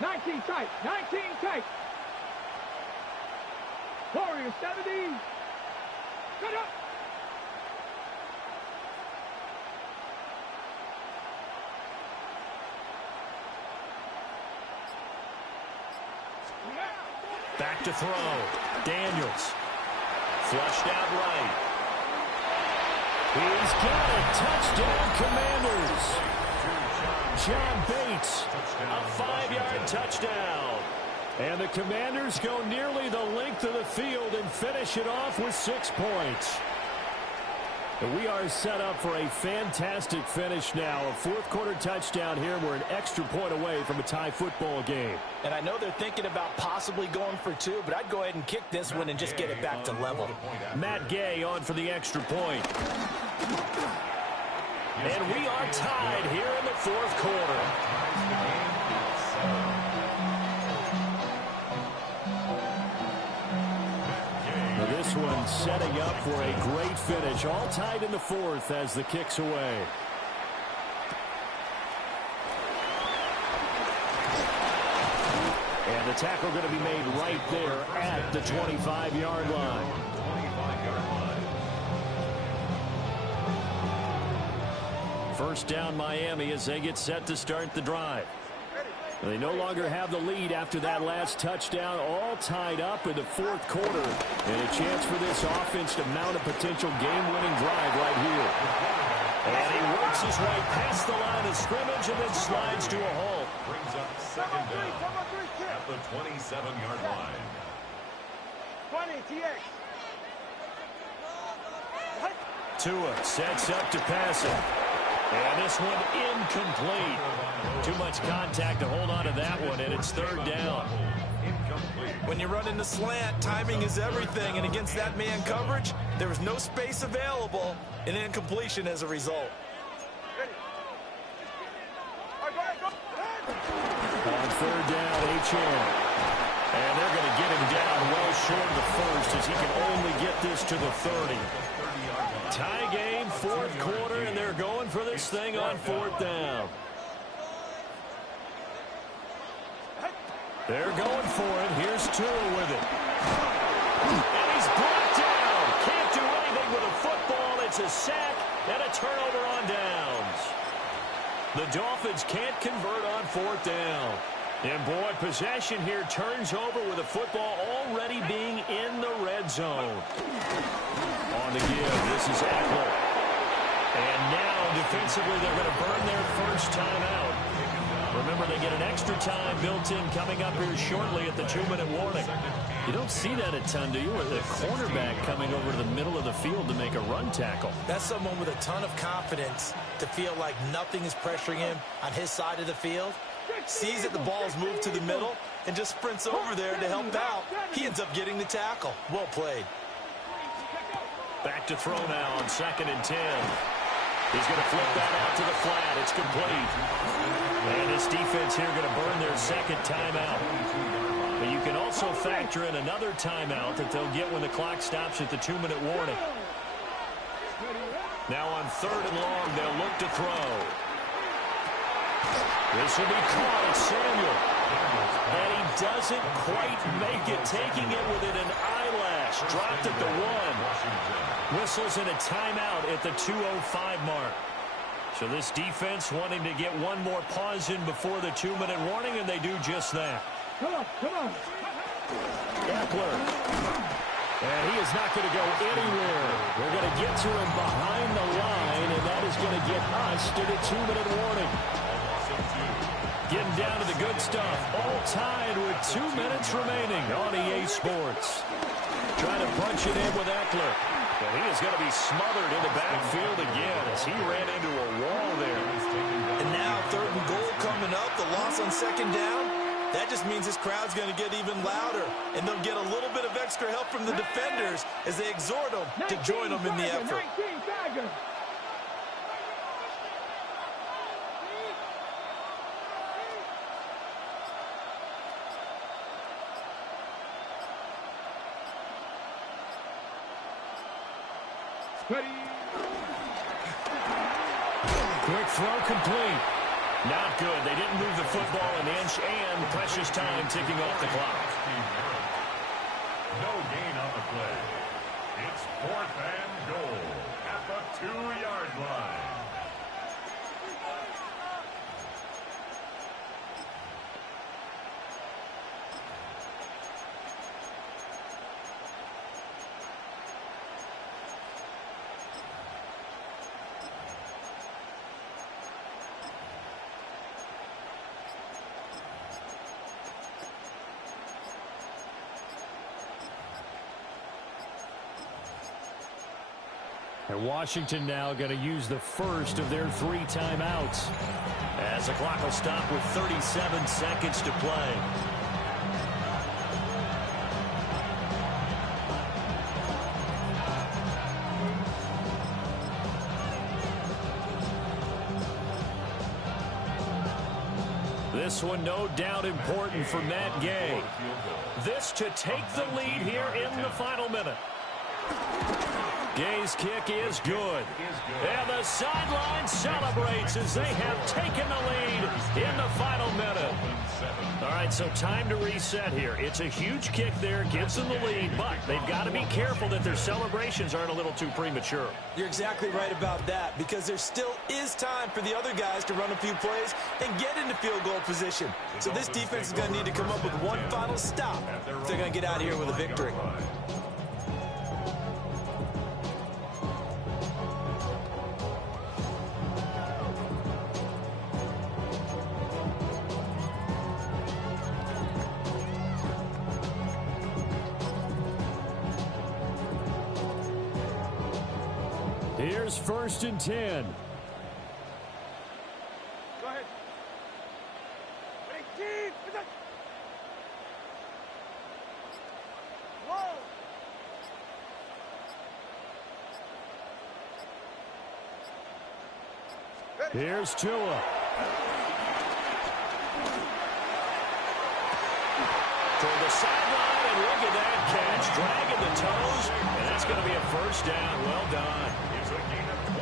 19 tight, 19 tight. Warriors 70. Cut up. Back to throw. Daniels. Flushed out right. He's got it. Touchdown, Commanders. John Bates. A 5-yard touchdown. And the Commanders go nearly the length of the field and finish it off with 6 points. We are set up for a fantastic finish now. A 4th quarter touchdown here. We're an extra point away from a tie football game. And I know they're thinking about possibly going for 2, but I'd go ahead and kick this one and just get it back to level. Matt Gay on for the extra point. And we are tied here in the 4th quarter. this one setting up for a great finish. All tied in the fourth as the kick's away. And the tackle going to be made right there at the 25-yard line. First down Miami as they get set to start the drive. They no longer have the lead after that last touchdown, all tied up in the fourth quarter. And a chance for this offense to mount a potential game-winning drive right here. And he works his way past the line of scrimmage and then slides to a halt. Brings up second down at the 27-yard line. 20, TX. Tua sets up to pass it. And this one incomplete. Too much contact to hold on to that one, and it's third down. When you run in the slant, timing is everything, and against that man coverage, there was no space available, and incompletion as a result. On third down, HN. And they're going to get him down well short of the first as he can only get this to the 30. Tie game, fourth quarter, and they're going for this thing on fourth down. They're going for it. Here's Tua with it. And he's brought down. Can't do anything with a football. It's a sack and a turnover on downs. The Dolphins can't convert on fourth down. And, boy, possession here turns over with the football already being in the red zone. On the give, this is Eckler. And now, defensively, they're going to burn their first timeout. Remember, they get an extra time built in coming up here shortly at the 2-minute warning. You don't see that a ton, do you? With a cornerback coming over to the middle of the field to make a run tackle. That's someone with a ton of confidence to feel like nothing is pressuring him on his side of the field. Sees that the ball's moved to the middle and just sprints over there to help out. He ends up getting the tackle. Well played. Back to throw now on 2nd and 10. He's going to flip that out to the flat. It's complete. And this defense here going to burn their second timeout. But you can also factor in another timeout that they'll get when the clock stops at the 2-minute warning. Now on 3rd and long, they'll look to throw. This will be caught. It's Samuel. And he doesn't quite make it, taking it within an eyelash. Dropped at the 1. Whistles in a timeout at the 2:05 mark. So this defense wanting to get one more pause in before the 2-minute warning, and they do just that. Come on. Eckler. And he is not going to go anywhere. They're going to get to him behind the line, and that is going to get us to the 2-minute warning. Getting down to the good stuff. All tied with 2 minutes remaining on EA Sports. Trying to punch it in with Eckler. And he is going to be smothered in the backfield again as he ran into a wall there. And now 3rd and goal coming up. The loss on 2nd down. That just means this crowd's going to get even louder. And they'll get a little bit of extra help from the defenders as they exhort them to join them in the effort. Quick throw complete. Not good. They didn't move the football an inch, and precious time ticking off the clock. No gain on the play. It's 4th and goal at the 2-yard line. And Washington now going to use the first of their 3 timeouts as the clock will stop with 37 seconds to play. This one no doubt important for Matt Gay. This to take the lead here in the final minute. Gay's kick is good. And the sideline celebrates as they have taken the lead in the final minute. All right, so time to reset here. It's a huge kick there, gives them the lead, but they've got to be careful that their celebrations aren't a little too premature. You're exactly right about that, because there still is time for the other guys to run a few plays and get into field goal position. So this defense is going to need to come up with one final stop if they're going to get out of here with a victory. Here's 1st and 10. Go ahead. 18. Whoa. Here's Tua. Toward the sideline, and look at that catch. Dragging the toes, and that's going to be a 1st down. Well done.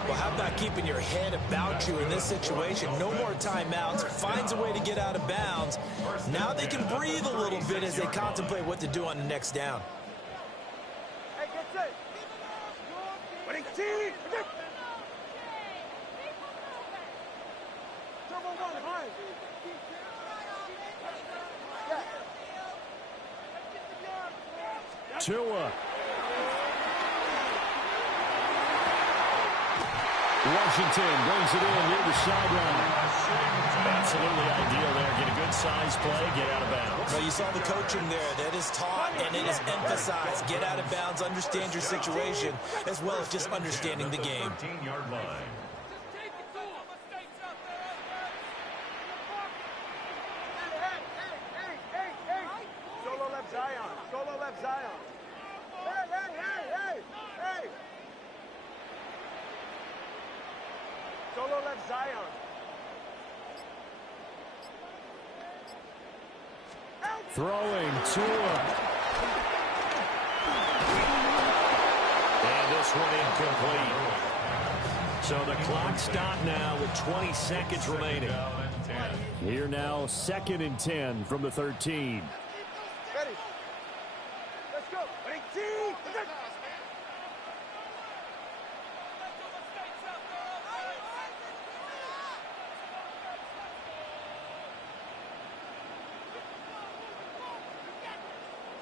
Well, how about keeping your head about you in this situation? No more timeouts. Finds a way to get out of bounds. Now they can breathe a little bit as they contemplate what to do on the next down. Hey, get set. 18. Turbo 1, behind. Tua. Washington brings it in near the sideline. Absolutely ideal there. Get a good size play, get out of bounds. Well, you saw the coaching there. That is taught and it is emphasized. Get out of bounds, understand your situation, as well as just understanding the game. 13-yard line. Solo left Zion. Solo left Zion. Hey. Solo left Zion. Throwing Tua. And this one incomplete. So the clock stopped now with 20 seconds remaining. Here now, 2nd and 10 from the 13. Ready. Let's go. 18.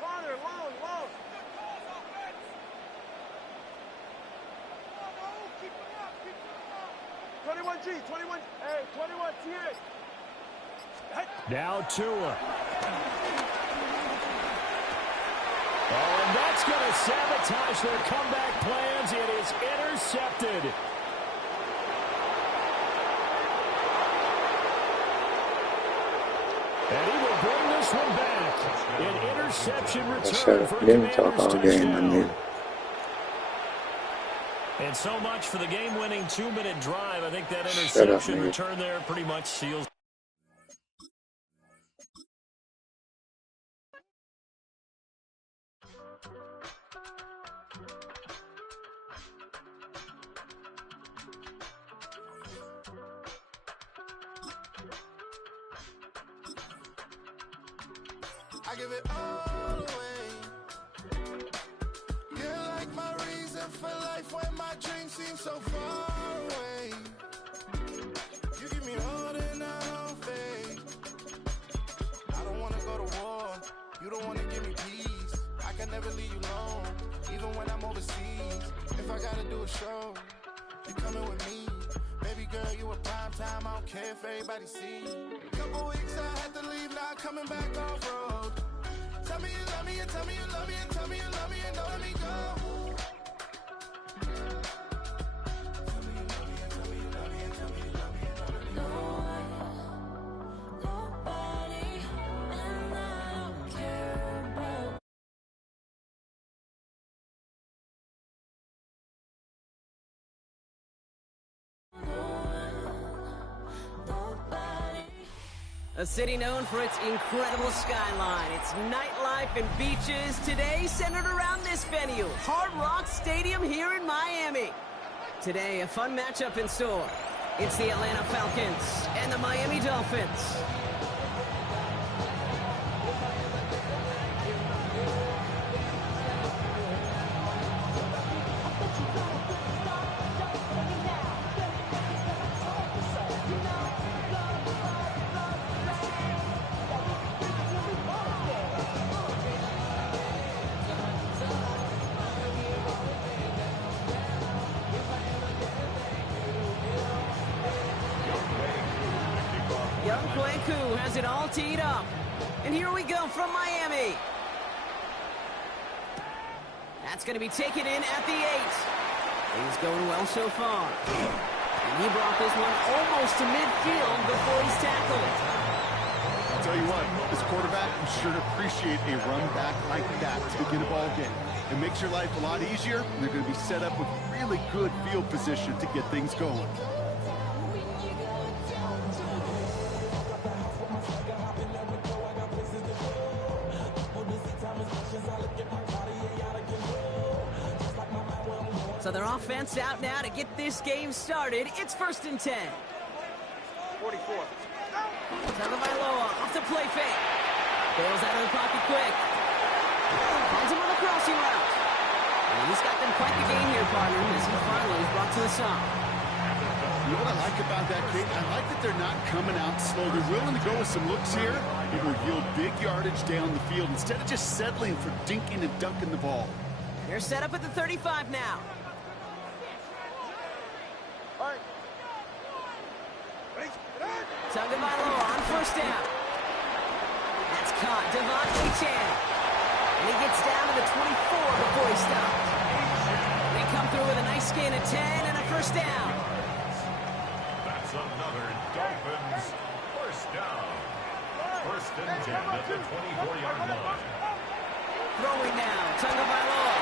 Corner, long. 21G, 21. Hey, 21 TA. Now Tua. Oh, and that's going to sabotage their comeback plans. It is intercepted. And he will bring this one back. An interception return for a Commanders touchdown. And so much for the game-winning 2-minute drive. I think that interception return there pretty much seals. I give it all away. You're like my reason for life when my dreams seem so far away. You give me holding on faith. I don't wanna go to war. You don't wanna give me peace. I can never leave you alone, even when I'm overseas. If I gotta do a show, you coming with me. Baby girl, you a prime time. I don't care if everybody see. Couple weeks I had to leave, now coming back off road. Tell me you love me and tell me you love me and tell me you love me and don't let me go. Tell me you love me and tell me you love me and tell me you love me and don't let me go. Nobody, and I don't care about. A city known for its incredible skyline, its nightlife and beaches, today centered around this venue, Hard Rock Stadium here in Miami. Today, a fun matchup in store. It's the Atlanta Falcons and the Miami Dolphins. Has it all teed up. And here we go from Miami. That's going to be taken in at the 8. Things going well so far. And he brought this one almost to midfield before he's tackled. I'll tell you what, this quarterback will sure appreciate a run back like that to begin a ball game. It makes your life a lot easier, and they're going to be set up with really good field position to get things going. So their offense out now to get this game started. It's 1st and 10. 44. Tagovailoa off the play fake. Bails out of the pocket quick. Finds him on the crossing route. And he's got them quite the game here, partner, as he finally is brought to the side. You know what I like about that kick? I like that they're not coming out slow. They're willing to go with some looks here. It will yield big yardage down the field instead of just settling for dinking and dunking the ball. They're set up at the 35 now. Tagovailoa on 1st down. That's caught. Devontae Chan. And he gets down to the 24 before he stops. They come through with a nice gain of 10 and a 1st down. That's another Dolphins 1st down. 1st and 10 at the 24-yard line. Throwing now. Tagovailoa.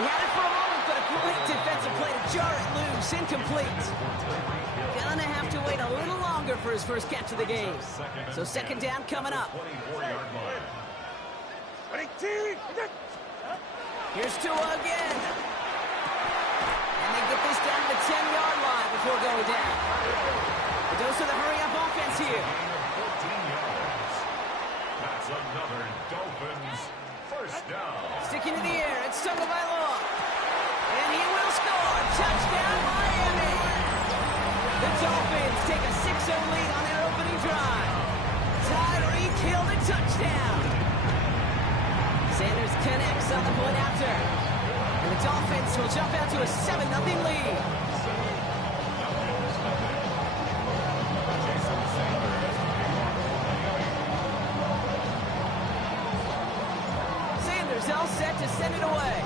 He had it for a moment, but a great defensive play to jar it loose. Incomplete. Gonna have to wait a little longer for his first catch of the game. So 2nd down coming up. 24-yard line. Here's Tua again. And they get this down to the 10-yard line before going down. A dose of the hurry-up offense here. 14 yards. That's another Dolphins 1st down. Sticking to the air, it's Tagovailoa. And he will score. Touchdown, Miami. The Dolphins take a 6-0 lead on their opening drive. Tyreek Hill the touchdown. Sanders connects on the point after. And the Dolphins will jump out to a 7-0 lead. Sanders all set to send it away.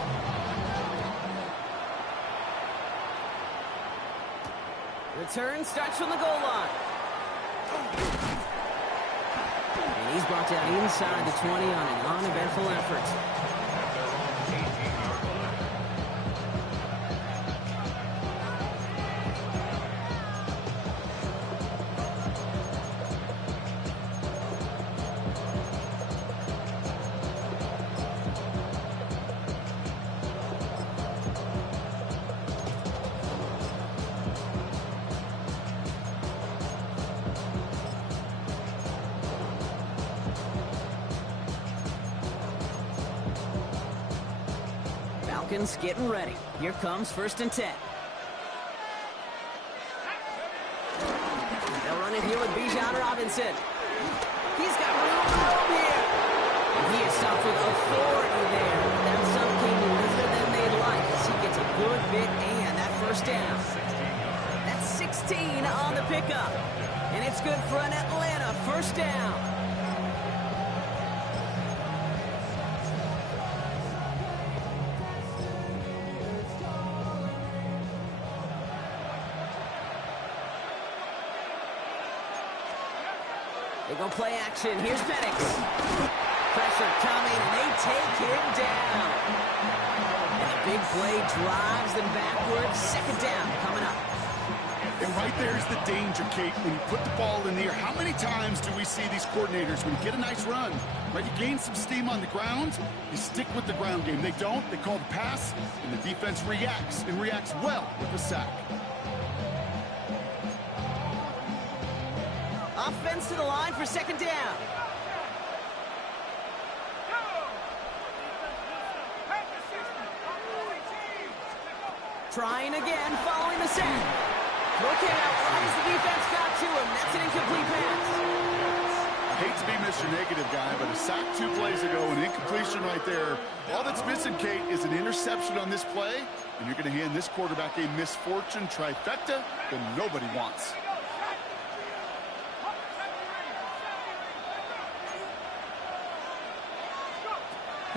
Return starts from the goal line. And he's brought down inside the 20 on an uneventful effort. Falcons getting ready. Here comes 1st and 10. They'll run it here with Bijan Robinson. He's got room here. And he is stopped with authority there. That some came later than they'd like as he gets a good bit and that 1st down. That's 16 on the pickup. And it's good for an Atlanta 1st down. They go play action. Here's Penix. Pressure coming, and they take him down. And a big play drives them backwards. 2nd down coming up. If And right there's the danger, Kate. When you put the ball in the air, how many times do we see these coordinators, when you get a nice run, right, you gain some steam on the ground, you stick with the ground game. They don't. They call the pass, and the defense reacts, and reacts well with the sack. Offense to the line for second down. Trying again, following the sack. Looking out wide as the defense got to him. That's an incomplete pass. I hate to be Mr. Negative guy, but a sack 2 plays ago, an incompletion right there. All that's missing, Kate, is an interception on this play, and you're going to hand this quarterback a misfortune trifecta that nobody wants.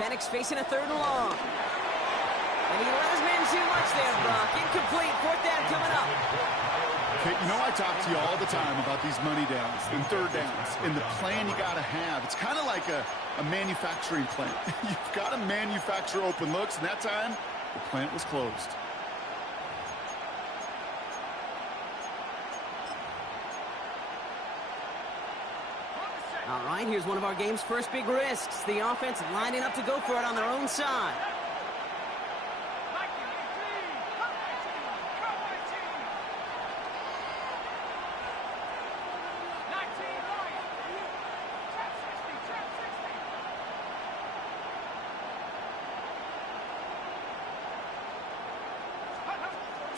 Penix facing a 3rd and long. And he let his man too much there, Brock. Incomplete. 4th down coming up. Kate, you know I talk to you all the time about these money downs and 3rd downs and the plan you got to have. It's kind of like a manufacturing plant. You've got to manufacture open looks, and that time, the plant was closed. All right, here's one of our game's first big risks. The offense lining up to go for it on their own side.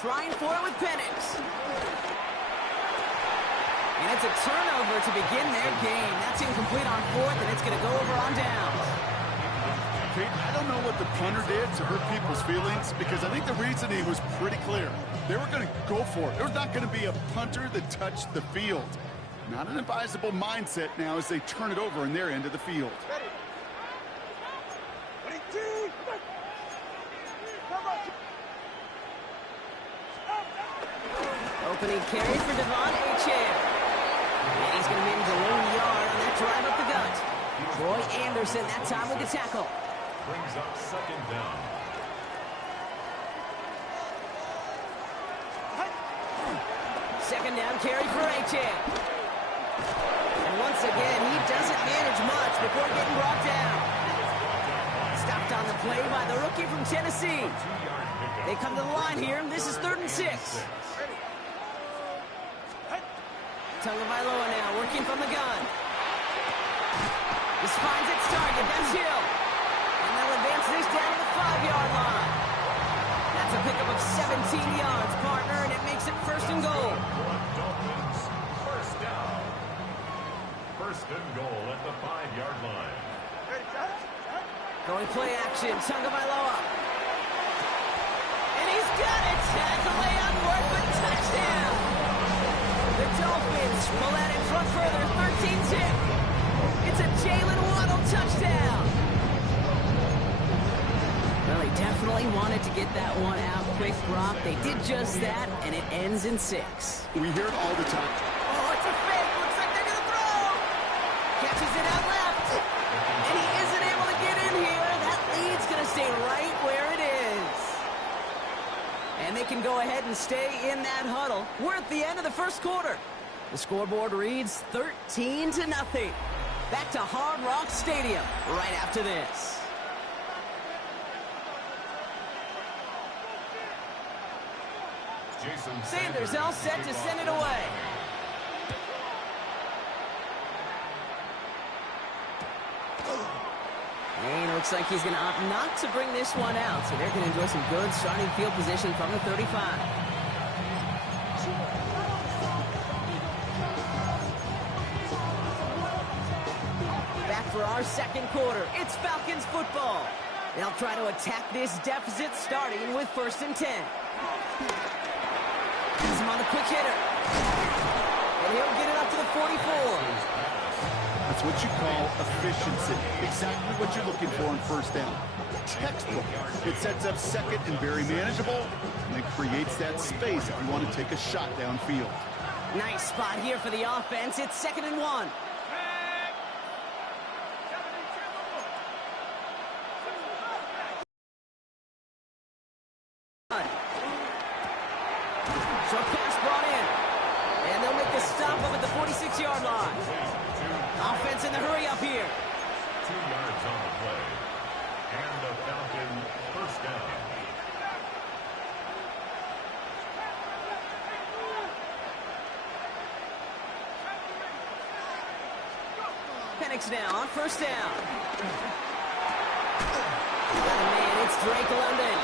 Trying for it with Penix. And it's a turnover to begin their game. That's incomplete on 4th, and it's going to go over on downs. Kate, I don't know what the punter did to hurt people's feelings, because I think the reasoning was pretty clear. They were going to go for it. There's not going to be a punter that touched the field. Not an advisable mindset now as they turn it over in their end of the field. Opening carry for Devon Achane. And he's going to manage a lone yard on that drive up the gut. Troy Anderson that time with the tackle. Brings up 2nd down. Second down carry for Achane. And once again, he doesn't manage much before getting brought down. Stopped on the play by the rookie from Tennessee. They come to the line here. This is 3rd and 6. Tagovailoa now working from the gun. This finds its target. That's Hill. And they'll advance this down to the 5-yard line. That's a pickup of 17 yards, partner, and it makes it 1st and goal. Dolphins, 1st down. 1st and goal at the 5-yard line. Going play action. Tagovailoa. And he's got it. Tags away on for it, but touchdown. The Dolphins pull that in front further, 13-10. It's a Jalen Waddle touchdown. Well, they definitely wanted to get that one out quick, Brock. They did just that, and it ends in 6. We hear it all the time. Oh, it's a fake. Looks like they're going to throw. Catches it out left. And he isn't able to get in here. That lead's going to stay right where it is. And they can go ahead and stay in that huddle. We're at the end of the 1st quarter. The scoreboard reads 13-0. Back to Hard Rock Stadium right after this. Sanders all set to send it away. And it looks like he's going to opt not to bring this one out. So they're going to enjoy some good starting field position from the 35. Back for our 2nd quarter. It's Falcons football. They'll try to attack this deficit starting with 1st and 10. He's him on the quick hitter. And he'll get it up to the 44. That's what you call efficiency. Exactly what you're looking for in 1st down. Textbook. It sets up 2nd and very manageable, and it creates that space if you want to take a shot downfield. Nice spot here for the offense. It's 2nd and 1. Short pass brought in. And they'll make the stop up at the 46-yard line. Offense in the hurry up here. 2 yards on the play. And the Falcons first down. Penix now on first down. Man, it's Drake London.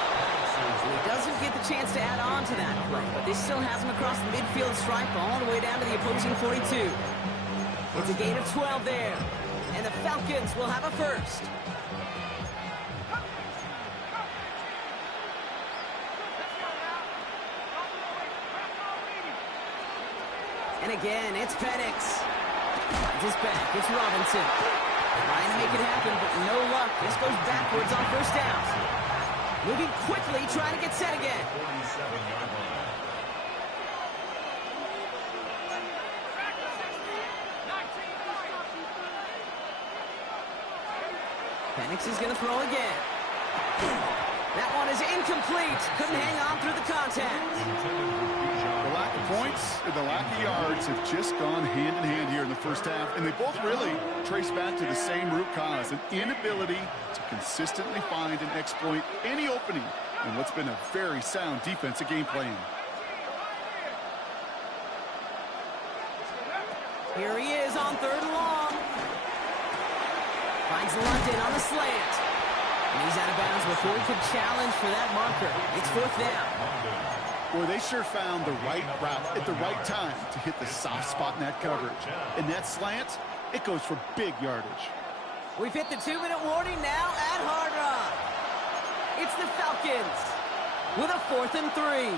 He doesn't get the chance to add on to that play, but this still has him across the midfield stripe all the way down to the opposing 42. It's a gain of 12 there, and the Falcons will have a first. And again, it's Penix. Finds his back. It's Robinson. Trying to make it happen, but no luck. This goes backwards on first down. Moving quickly, trying to get set again. 47-yard line. Penix is going to throw again. That one is incomplete. Couldn't hang on through the contact. The lack of points and the lack of yards have just gone hand in hand here in the first half, and they both really trace back to the same root cause, an inability to consistently find and exploit any opening in what's been a very sound defensive game plan. Here he is on third and long. Finds London on the slant. And he's out of bounds before he could challenge for that marker. It's fourth down. Boy, they sure found the right route at the right time to hit the soft spot in that coverage. And that slant, it goes for big yardage. We've hit the 2-minute warning now at Hard Rock. It's the Falcons with a 4th and 3.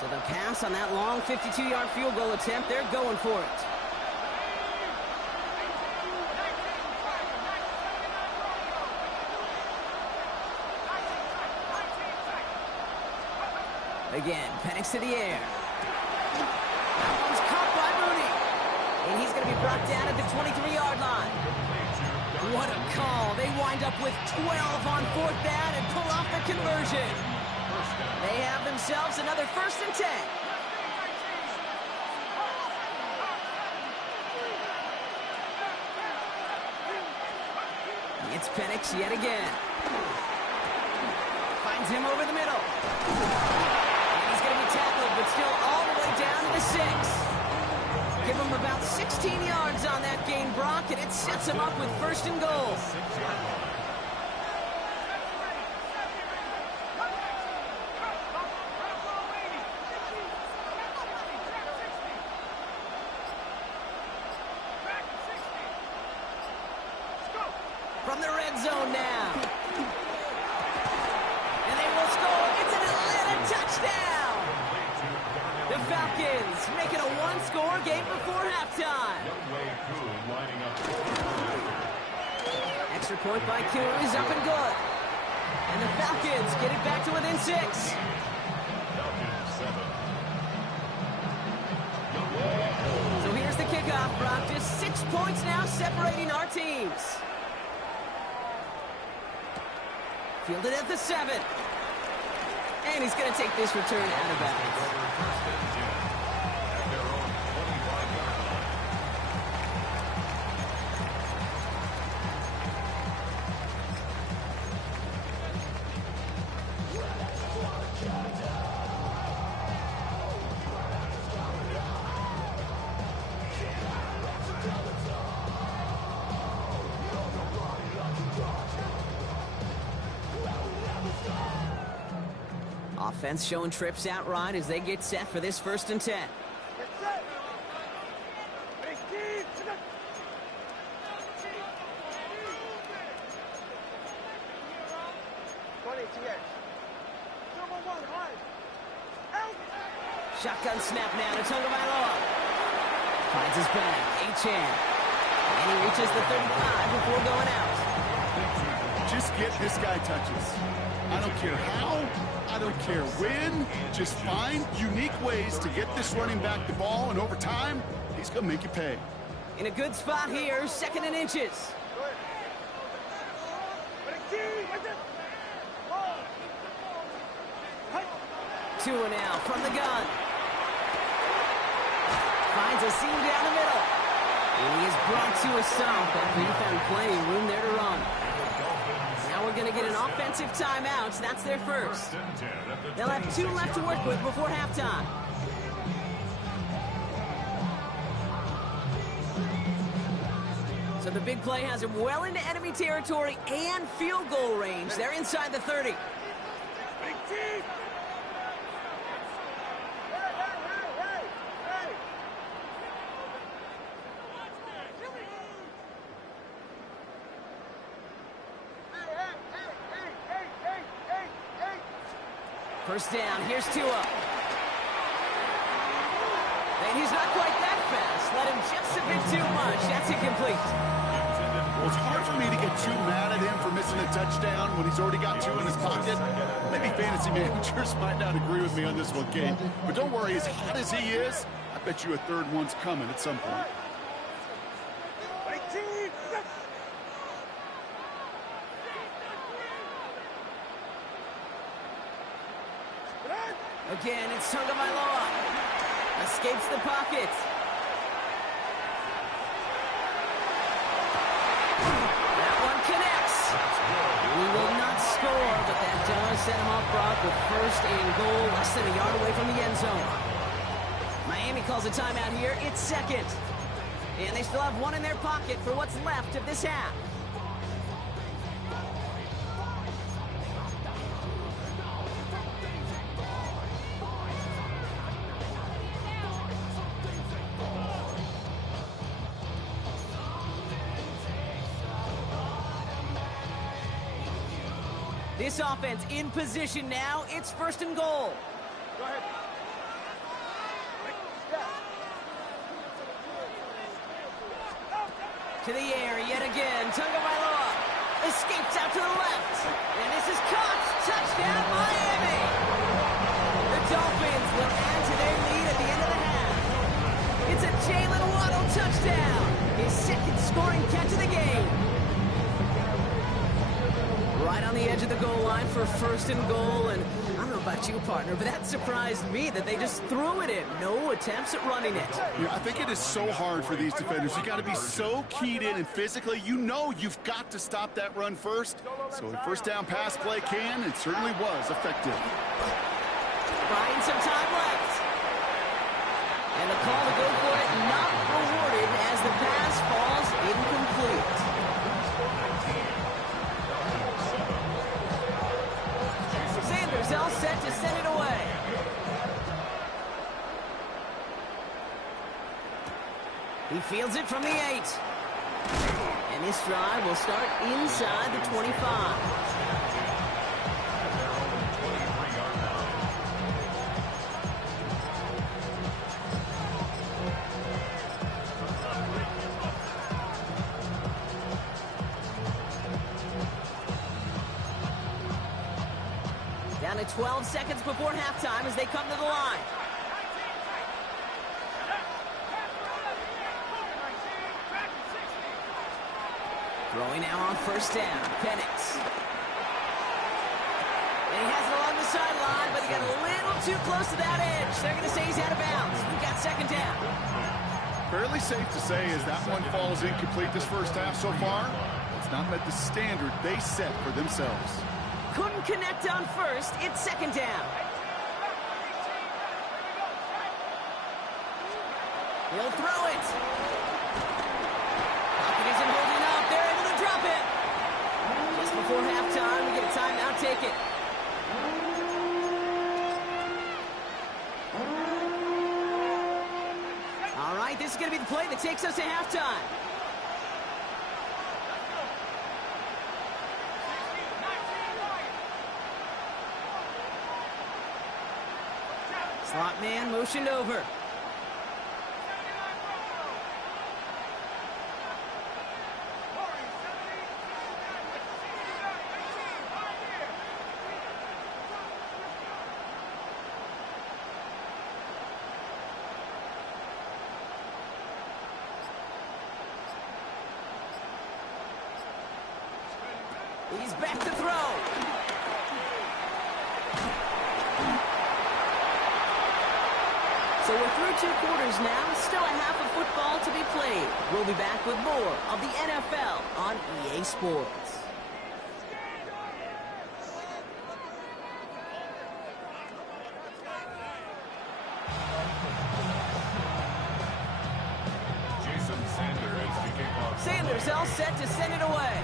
So the pass on that long 52-yard field goal attempt, they're going for it. Again, Penix to the air. That one's caught by Mooney. And he's going to be brought down at the 23-yard line. What a call. They wind up with 12 on fourth down and pull off the conversion. They have themselves another 1st and 10. It's Penix yet again. Finds him over the middle. Tackled, but still all the way down to the 6. Give him about 16 yards on that gain, Brock, and it sets him up with 1st and goal. From the red zone now. And they will score. It's an Atlanta touchdown. The Falcons make it a one-score game before halftime. Extra point by Kuhn is up and good. And the Falcons get it back to within 6. So here's the kickoff, Brock. Just 6 points now separating our teams. Fielded at the 7. And he's going to take this return out of bounds. Offense showing trips out right as they get set for this 1st and 10. Shotgun snap now to Tagovailoa. Finds his back, Achane. And he reaches the 35 before going out. Just get this guy touches. I don't care how, I don't care when. Just find unique ways to get this running back the ball, and over time, he's going to make you pay. In a good spot here, 2nd and inches. Two now from the gun. Finds a seam down the middle. And he is brought to a stop after he found plenty of room there to run. Now we're going to get an offensive timeout. That's their first. They'll have 2 left to work with before halftime. So the big play has him well into enemy territory and field goal range. They're inside the 30. First down, here's Tua. And he's not quite that fast. Let him just a bit too much. That's incomplete. Well, it's hard for me to get too mad at him for missing a touchdown when he's already got 2 in his pocket. Maybe fantasy managers might not agree with me on this one, Kate. But don't worry, as hot as he is, I bet you a third one's coming at some point. Again, it's Tagovailoa. Escapes the pocket. That one connects. He will not score, but that does set him up front with first and goal, less than a yard away from the end zone. Miami calls a timeout here. It's second. And they still have 1 in their pocket for what's left of this half. This offense in position now. It's first and goal. Go ahead. To the air yet again. Tagovailoa escapes out to the left. And this is caught. Touchdown, Miami. The Dolphins will add to their lead at the end of the half. It's a Jalen Waddle touchdown. His second scoring catch of the game. Right on the edge of the goal line for first and goal. And I don't know about you, partner, but that surprised me that they just threw it in. No attempts at running it. Yeah, I think it is so hard for these defenders. You got to be so keyed in and physically, you know you've got to stop that run first. So a first down pass play can, and certainly was effective. Buying some time left. And the call to go for it not rewarded as the pass falls incomplete. Sanders all set to send it away. He fields it from the 8. And this drive will start inside the 25. Down to 12 seconds before halftime as they come to the line. Throwing now on first down. Penix. And he has it along the sideline, but he got a little too close to that edge. They're going to say he's out of bounds. We've got second down. Fairly safe to say as that one falls incomplete this first half so far, it's not met the standard they set for themselves. Couldn't connect on first. It's second down. He'll throw it. Pocket isn't holding up. They're able to drop it. Just before halftime, we get a timeout. Take it. All right, this is going to be the play that takes us to halftime. Slot man motioned over. He's back to throw. So we're through 2 quarters now. Still a half of football to be played. We'll be back with more of the NFL on EA Sports. Sanders all set to send it away.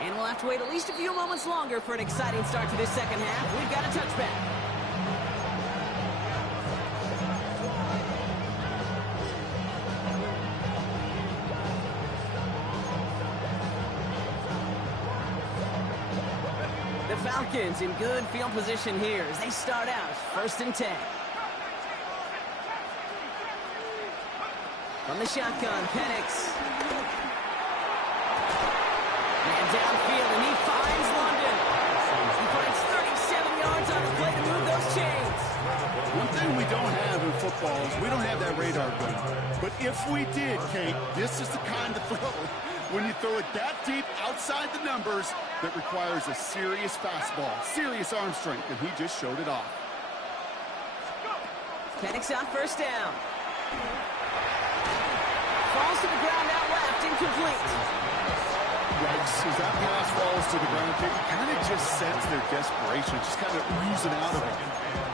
And we'll have to wait at least a few moments longer for an exciting start to this second half. We've got a touchback. The Falcons in good field position here as they start out 1st and 10. From the shotgun, Penix. Man downfield, and he finds London. He finds 37 yards on the play to move those chains. One thing we don't have in football is we don't have that radar gun. But if we did, Kate, this is the kind of throw, when you throw it that deep outside the numbers, that requires a serious fastball, serious arm strength, and he just showed it off. Penix on 1st down. Falls to the ground out left, incomplete. Yikes, as that pass falls to the ground, you kind of just sense their desperation, just kind of oozing out of it.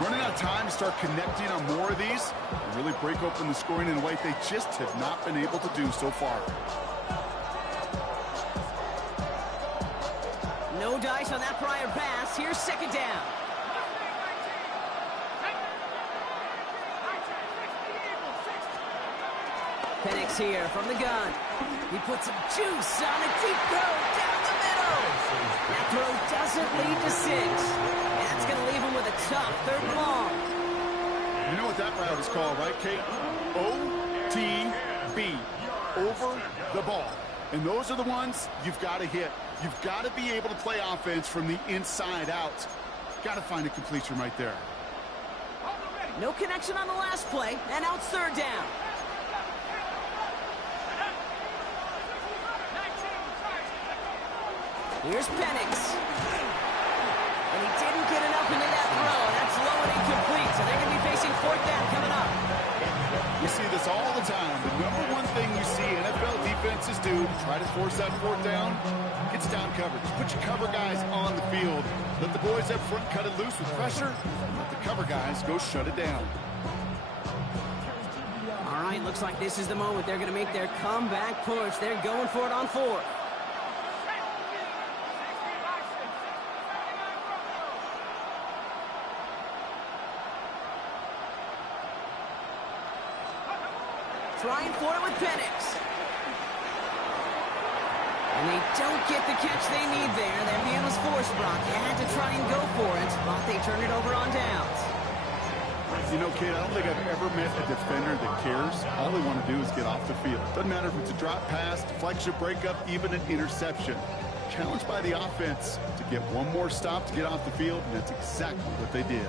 Running out of time to start connecting on more of these and really break open the scoring in a way they just have not been able to do so far. No dice on that prior pass. Here's 2nd down. Penix here from the gun. He puts some juice on a deep throw down the middle. That throw doesn't lead to 6. That's going to leave him with a tough 3rd and long. You know what that route is called, right, Kate? OTB, over the ball. And those are the ones you've got to hit. You've got to be able to play offense from the inside out. Got to find a completion right there. No connection on the last play, and now it's 3rd down. Here's Penix. And he didn't get enough into that throw. That's low and incomplete, so they're going to be facing 4th down coming up. You see this all the time. The number one thing you see NFL defenses do to try to force that 4th down, it's down coverage. Put your cover guys on the field. Let the boys up front cut it loose with pressure. Let the cover guys go shut it down. All right, looks like this is the moment they're going to make their comeback push. They're going for it on 4th. Trying for it with Penix. And they don't get the catch they need there. Their man was forced, Brock. They had to try and go for it, but they turn it over on downs. You know, Kate, I don't think I've ever met a defender that cares. All they want to do is get off the field. Doesn't matter if it's a drop pass, deflection, breakup, even an interception. Challenged by the offense to get one more stop to get off the field, and that's exactly what they did.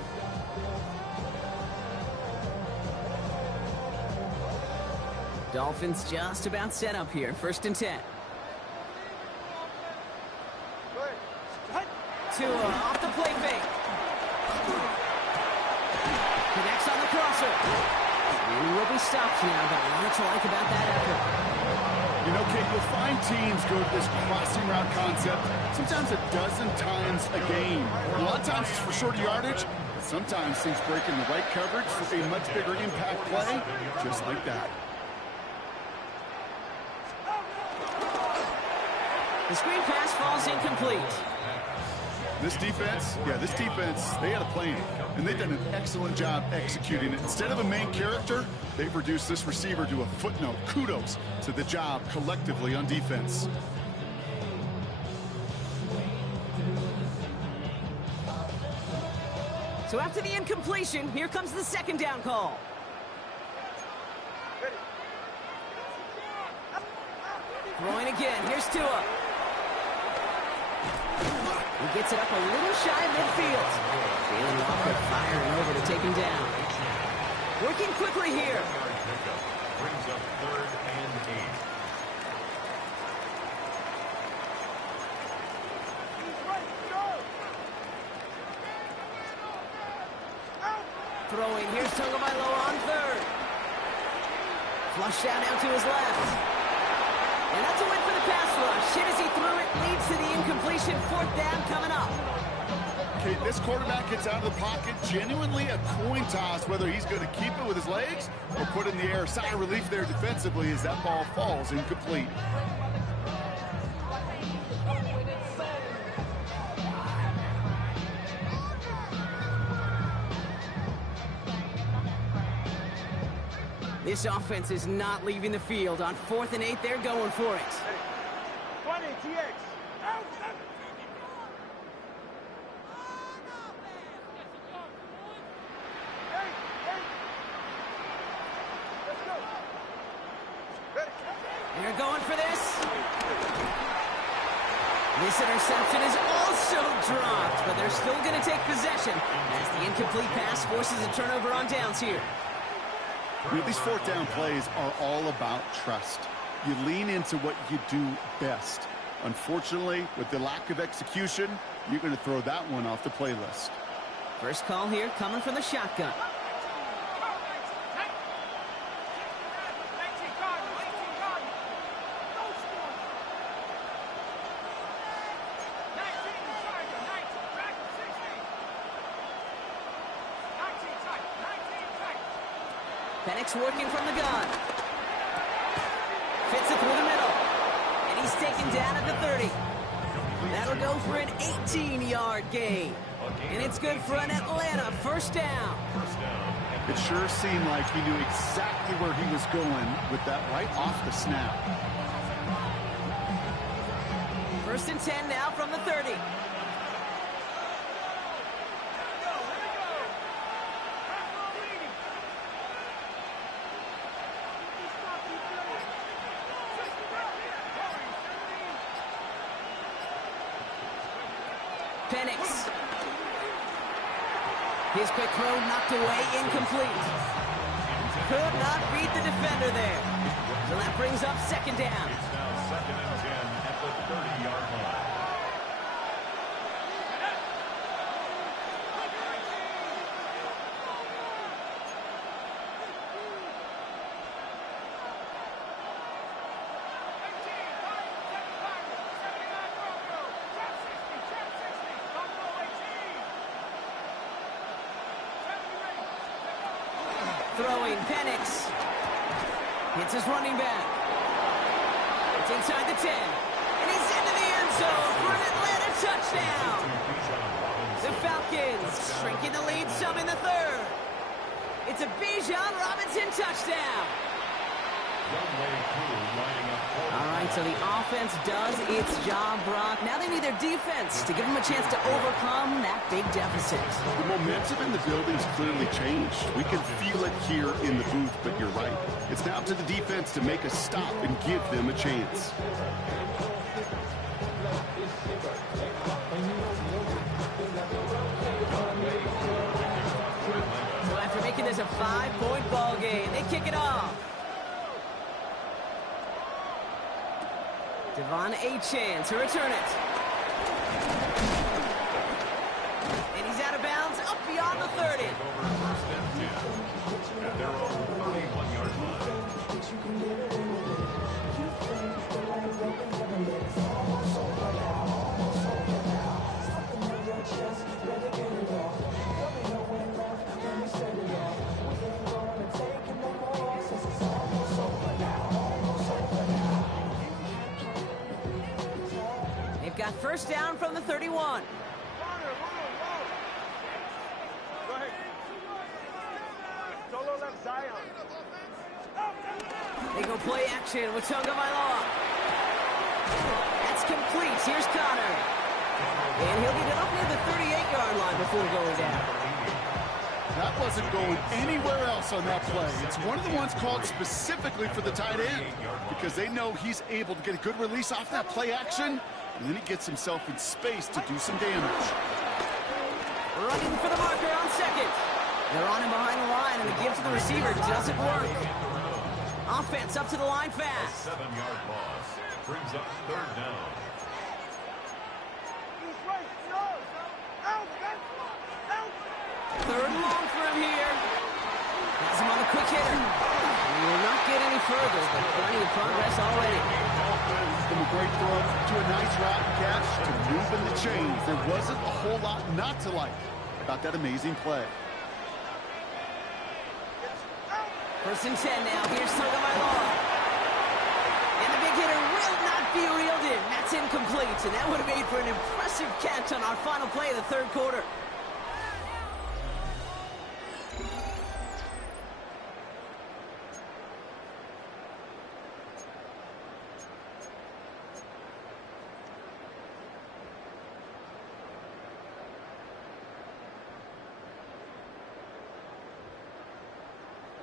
Dolphins just about set up here. 1st and 10. Tua off the play fake. Connects on the crosser. And he will be stopped now, but a lot to like about that effort. You know, Kate, you'll find teams go to this crossing route concept sometimes a dozen times a game. A lot of times it's for shorter yardage. Sometimes things break in the right coverage for a much bigger impact play, just like that. The screen pass falls incomplete. This defense, they had a plan, and they've done an excellent job executing it. Instead of a main character, they've reduced this receiver to a footnote. Kudos to the job collectively on defense. So after the incompletion, here comes the 2nd down call. Throwing again. Here's Tua. He gets it up a little shy of midfield. Jalen Walker firing over to take him down. Working quickly here. brings up 3rd and 8. Throwing, here's Tagovailoa on 3rd. Flush down now to his left. And that's a win for the pass rush. Hit as he threw it, leads to the incompletion. 4th down coming up. Okay, this quarterback gets out of the pocket, genuinely a coin toss, whether he's going to keep it with his legs or put it in the air. Sigh of relief there defensively as that ball falls incomplete. This offense is not leaving the field. On 4th and 8, they're going for it. 20, TX. Out. Let's go. They're going for this. This interception is also dropped, but they're still going to take possession as the incomplete pass forces a turnover on downs here. These 4th down plays are all about trust. You lean into what you do best. Unfortunately, with the lack of execution, you're going to throw that one off the playlist. First call here coming from the shotgun. Penix working from the gun. Fits it through the middle. And he's taken down at the 30. That'll go for an 18-yard gain. And it's good for an Atlanta 1st down. It sure seemed like he knew exactly where he was going with that right off the snap. 1st and 10 now from the 30. Penix. His quick throw knocked away, incomplete. Could not beat the defender there. So that brings up 2nd down. It's now 2nd and 10 at the 30-yard line. Throwing, Penix. Hits his running back. It's inside the 10. And he's into the end zone for an Atlanta touchdown. The Falcons shrinking the lead some in the 3rd. It's a Bijan Robinson touchdown. All right, so the offense does its job, Brock. Now they need their defense to give them a chance to overcome that big deficit. The momentum in the building's clearly changed. We can feel it here in the booth, but you're right. It's now up to the defense to make a stop and give them a chance. So after making this a 5-point ball game, they kick it off. Devon Achane to return it. And he's out of bounds up beyond the 30. Over 1st and 10 at their own 31-yard line. They've got 1st down from the 31. Solo left Zion. They go play action with Tagovailoa. That's complete. Here's Connor. And he'll get it up near the 38-yard line before going down. That wasn't going anywhere else on that play. It's one of the ones called specifically for the tight end because they know he's able to get a good release off that play action, and then he gets himself in space to do some damage. Running for the marker on 2nd. They're on him behind the line, and the give to the receiver doesn't work. Offense up to the line fast. A 7-yard loss brings up third down. Third and long for him here. Has him on the quick hitter. He will not get any further, but plenty of progress already. From a great throw to a nice route and catch to moving the chains. There wasn't a whole lot not to like about that amazing play. First and 10 now. Here's Tagovailoa. And the big hitter will not be reeled in. That's incomplete, and that would have made for an impressive catch on our final play of the third quarter.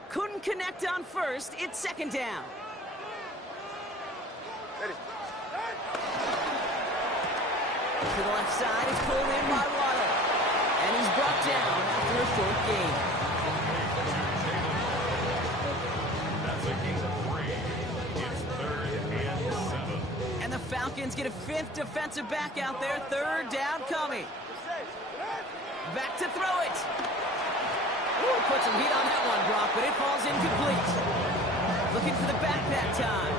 Couldn't connect on first. It's second down. To the left side, it's pulled in by Waddle. And he's brought down after a short gain. That's a gain of 3. It's 3rd and 7. And the Falcons get a 5th defensive back out there. Third down coming. Back to throw it. Ooh, put some heat on that one, Brock, but it falls incomplete. Looking for the back that time.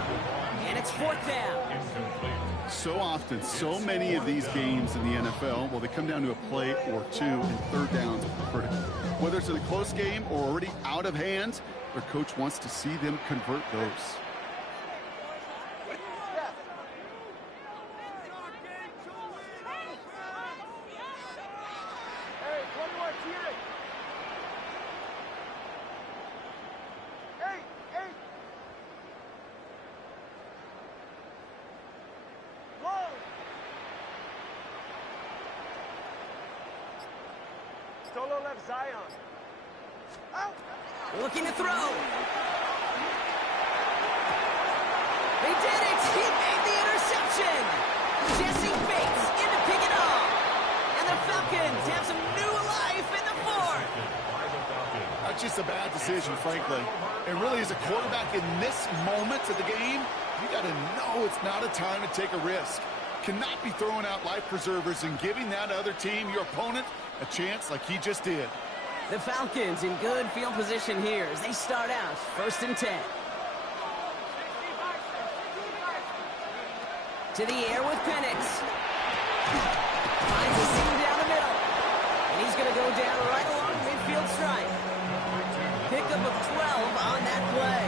And it's 4th down. So often, so many of these games in the NFL, well, they come down to a play or two, and third downs are critical. Whether it's in a close game or already out of hand, their coach wants to see them convert those. Solo left Zion. Out. Looking to throw. They did it. He made the interception. Jesse Bates in to pick it off. And the Falcons have some new life in the 4th. That's just a bad decision, frankly. And really, as a quarterback in this moment of the game, you got to know it's not a time to take a risk. Cannot be throwing out life preservers and giving that other team, your opponent, a chance like he just did. The Falcons in good field position here as they start out 1st and 10. To the air with Penix. Finds a seam down the middle. And he's going to go down right along midfield stripe. Pickup of 12 on that play.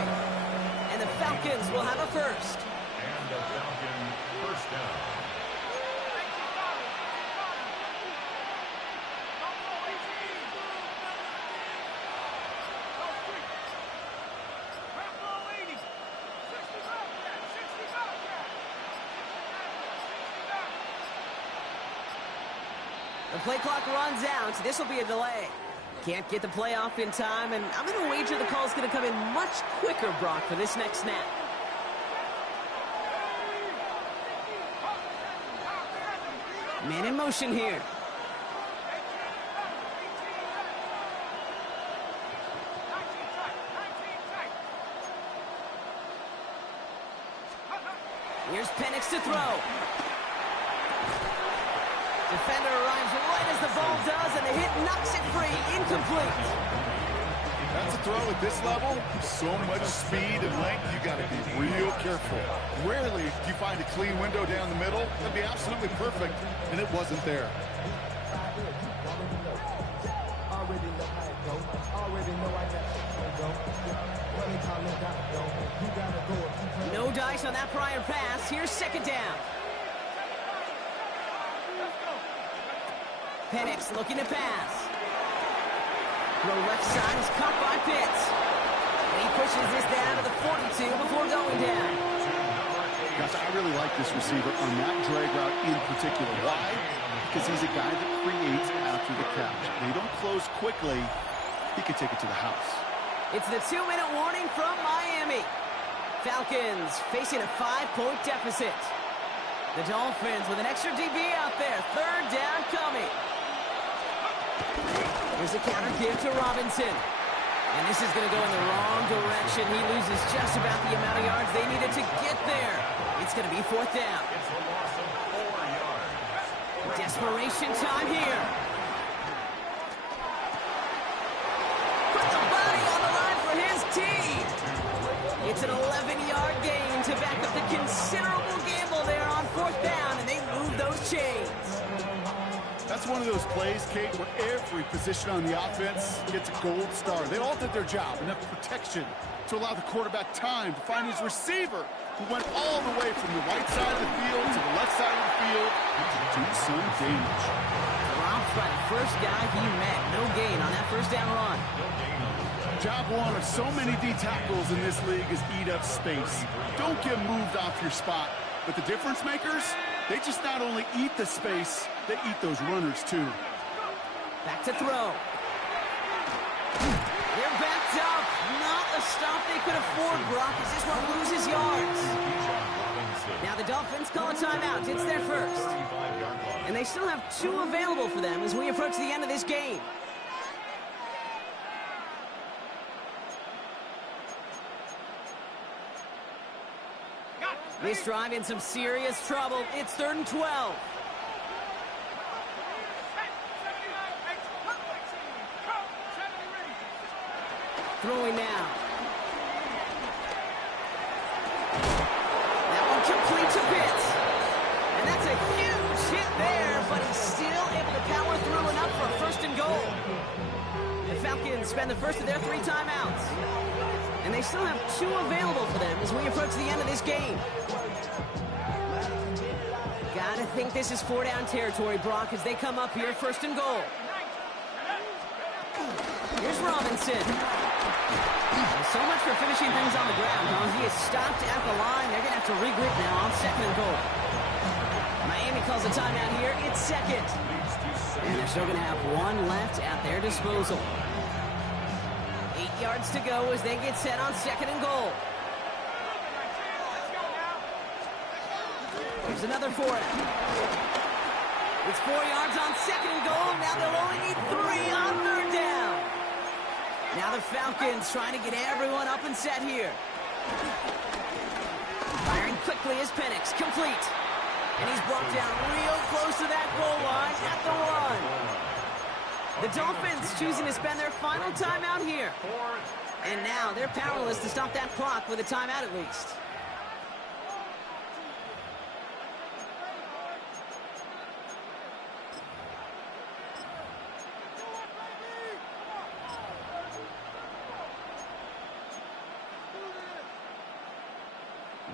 And the Falcons will have a first. And the Falcon first down. The play clock runs out. This will be a delay. Can't get the play off in time, and I'm going to wager the call is going to come in much quicker, Brock, for this next snap. Man in motion here. Here's Penix to throw. Defender arrives right as the ball does, and the hit knocks it free. Incomplete. That's a throw at this level. So much speed and length, you got to be real careful. Rarely do you find a clean window down the middle. That'd be absolutely perfect, and it wasn't there. No dice on that prior pass. Here's second down. Penix looking to pass. Throw left side is caught by Pitts. And he pushes this down to the 42 before going down. Gosh, I really like this receiver on that drag route in particular. Why? Because he's a guy that creates after the catch. They don't close quickly. He can take it to the house. It's the 2-minute warning from Miami. Falcons facing a 5-point deficit. The Dolphins with an extra DB out there. Third down coming. Here's a counter give to Robinson. And this is going to go in the wrong direction. He loses just about the amount of yards they needed to get there. It's going to be 4th down. It's a loss of 4 yards. Desperation time here. Put the body on the line for his team. It's an 11-yard gain to back up the considerable gamble there on 4th down, and they move those chains. That's one of those plays, Kate, where every position on the offense gets a gold star. They all did their job, enough protection to allow the quarterback time to find his receiver, who went all the way from the right side of the field to the left side of the field to do some damage. Dropped by the first guy he met. No gain on that 1st down run. Job one of so many D tackles in this league is eat up space. Don't get moved off your spot. But the difference makers, they just not only eat the space, they eat those runners too. Back to throw. They're backed up. Not a stop they could afford, Brock, as this one loses yards. Now the Dolphins call a timeout. It's their first. And they still have 2 available for them as we approach the end of this game. This drive in some serious trouble. It's 3rd and 12. Throwing now. That one complete to Pitts. And that's a huge hit there, but he's still able to power through enough for a 1st and goal. The Falcons spend the first of their 3 timeouts. And they still have 2 available for them as we approach the end of this game. Gotta think this is 4-down territory, Brock, as they come up here, 1st and goal. Here's Robinson. So much for finishing things on the ground, huh? He is stopped at the line. They're gonna have to regroup now on 2nd and goal. Miami calls a timeout here. It's 2nd. And they're still gonna have 1 left at their disposal. 8 yards to go as they get set on 2nd and goal. Here's another 4. It's 4 yards on 2nd and goal. Now they'll only need 3 on 3rd down. Now the Falcons trying to get everyone up and set here. Firing quickly is Penix. Complete. And he's brought down real close to that goal line at the 1. The Dolphins choosing to spend their final timeout here. And now they're powerless to stop that clock with a timeout at least.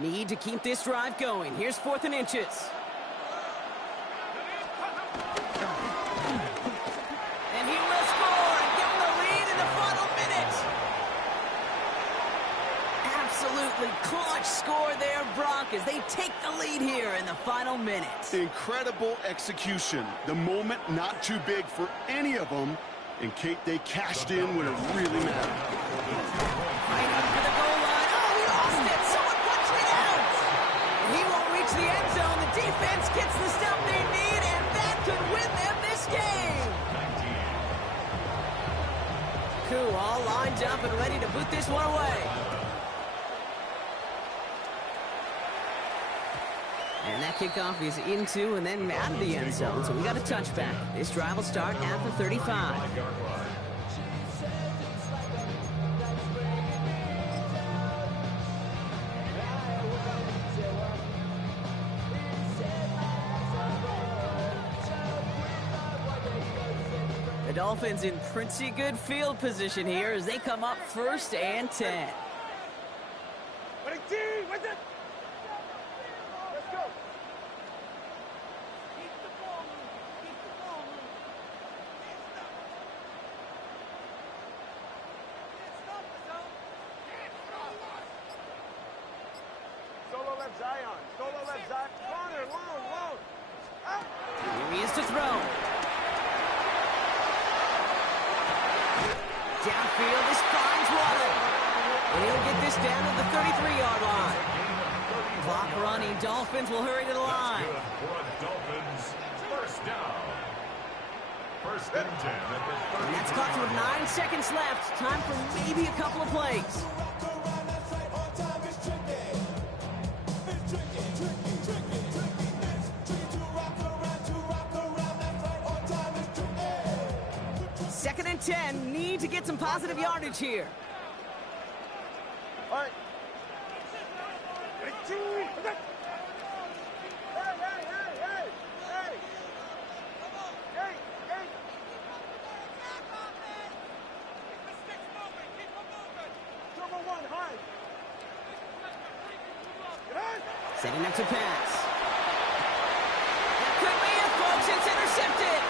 Need to keep this drive going. Here's 4th and inches. And he will score and give them the lead in the final minute. Absolutely clutch score there, Brock, as they take the lead here in the final minute. Incredible execution. The moment not too big for any of them. And Kate, they cashed in when it really mattered. Fighting for the goal line. Oh, he lost it. Someone punched it out. He won't reach the end zone. The defense gets the stop they need, and that could win them this game. Koo all lined up and ready to boot this one away. And that kickoff is into and then out of the end zone, so we got a touchback. This drive will start at the 35. The Dolphins in pretty good field position here as they come up 1st and 10. Here he is to throw. Downfield, this finds Waddle. And he'll get this down to the 33-yard line. Clock running. Dolphins will hurry to the line. Dolphins, 1st down. 1st and 10 at the 30. And that's clock's with 9 seconds left. Time for maybe a couple of plays. Second and 10. Need to get some positive yardage here. All right. Setting up to pass. That could be it, folks. It's intercepted.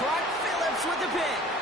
Clark Phillips with the pick.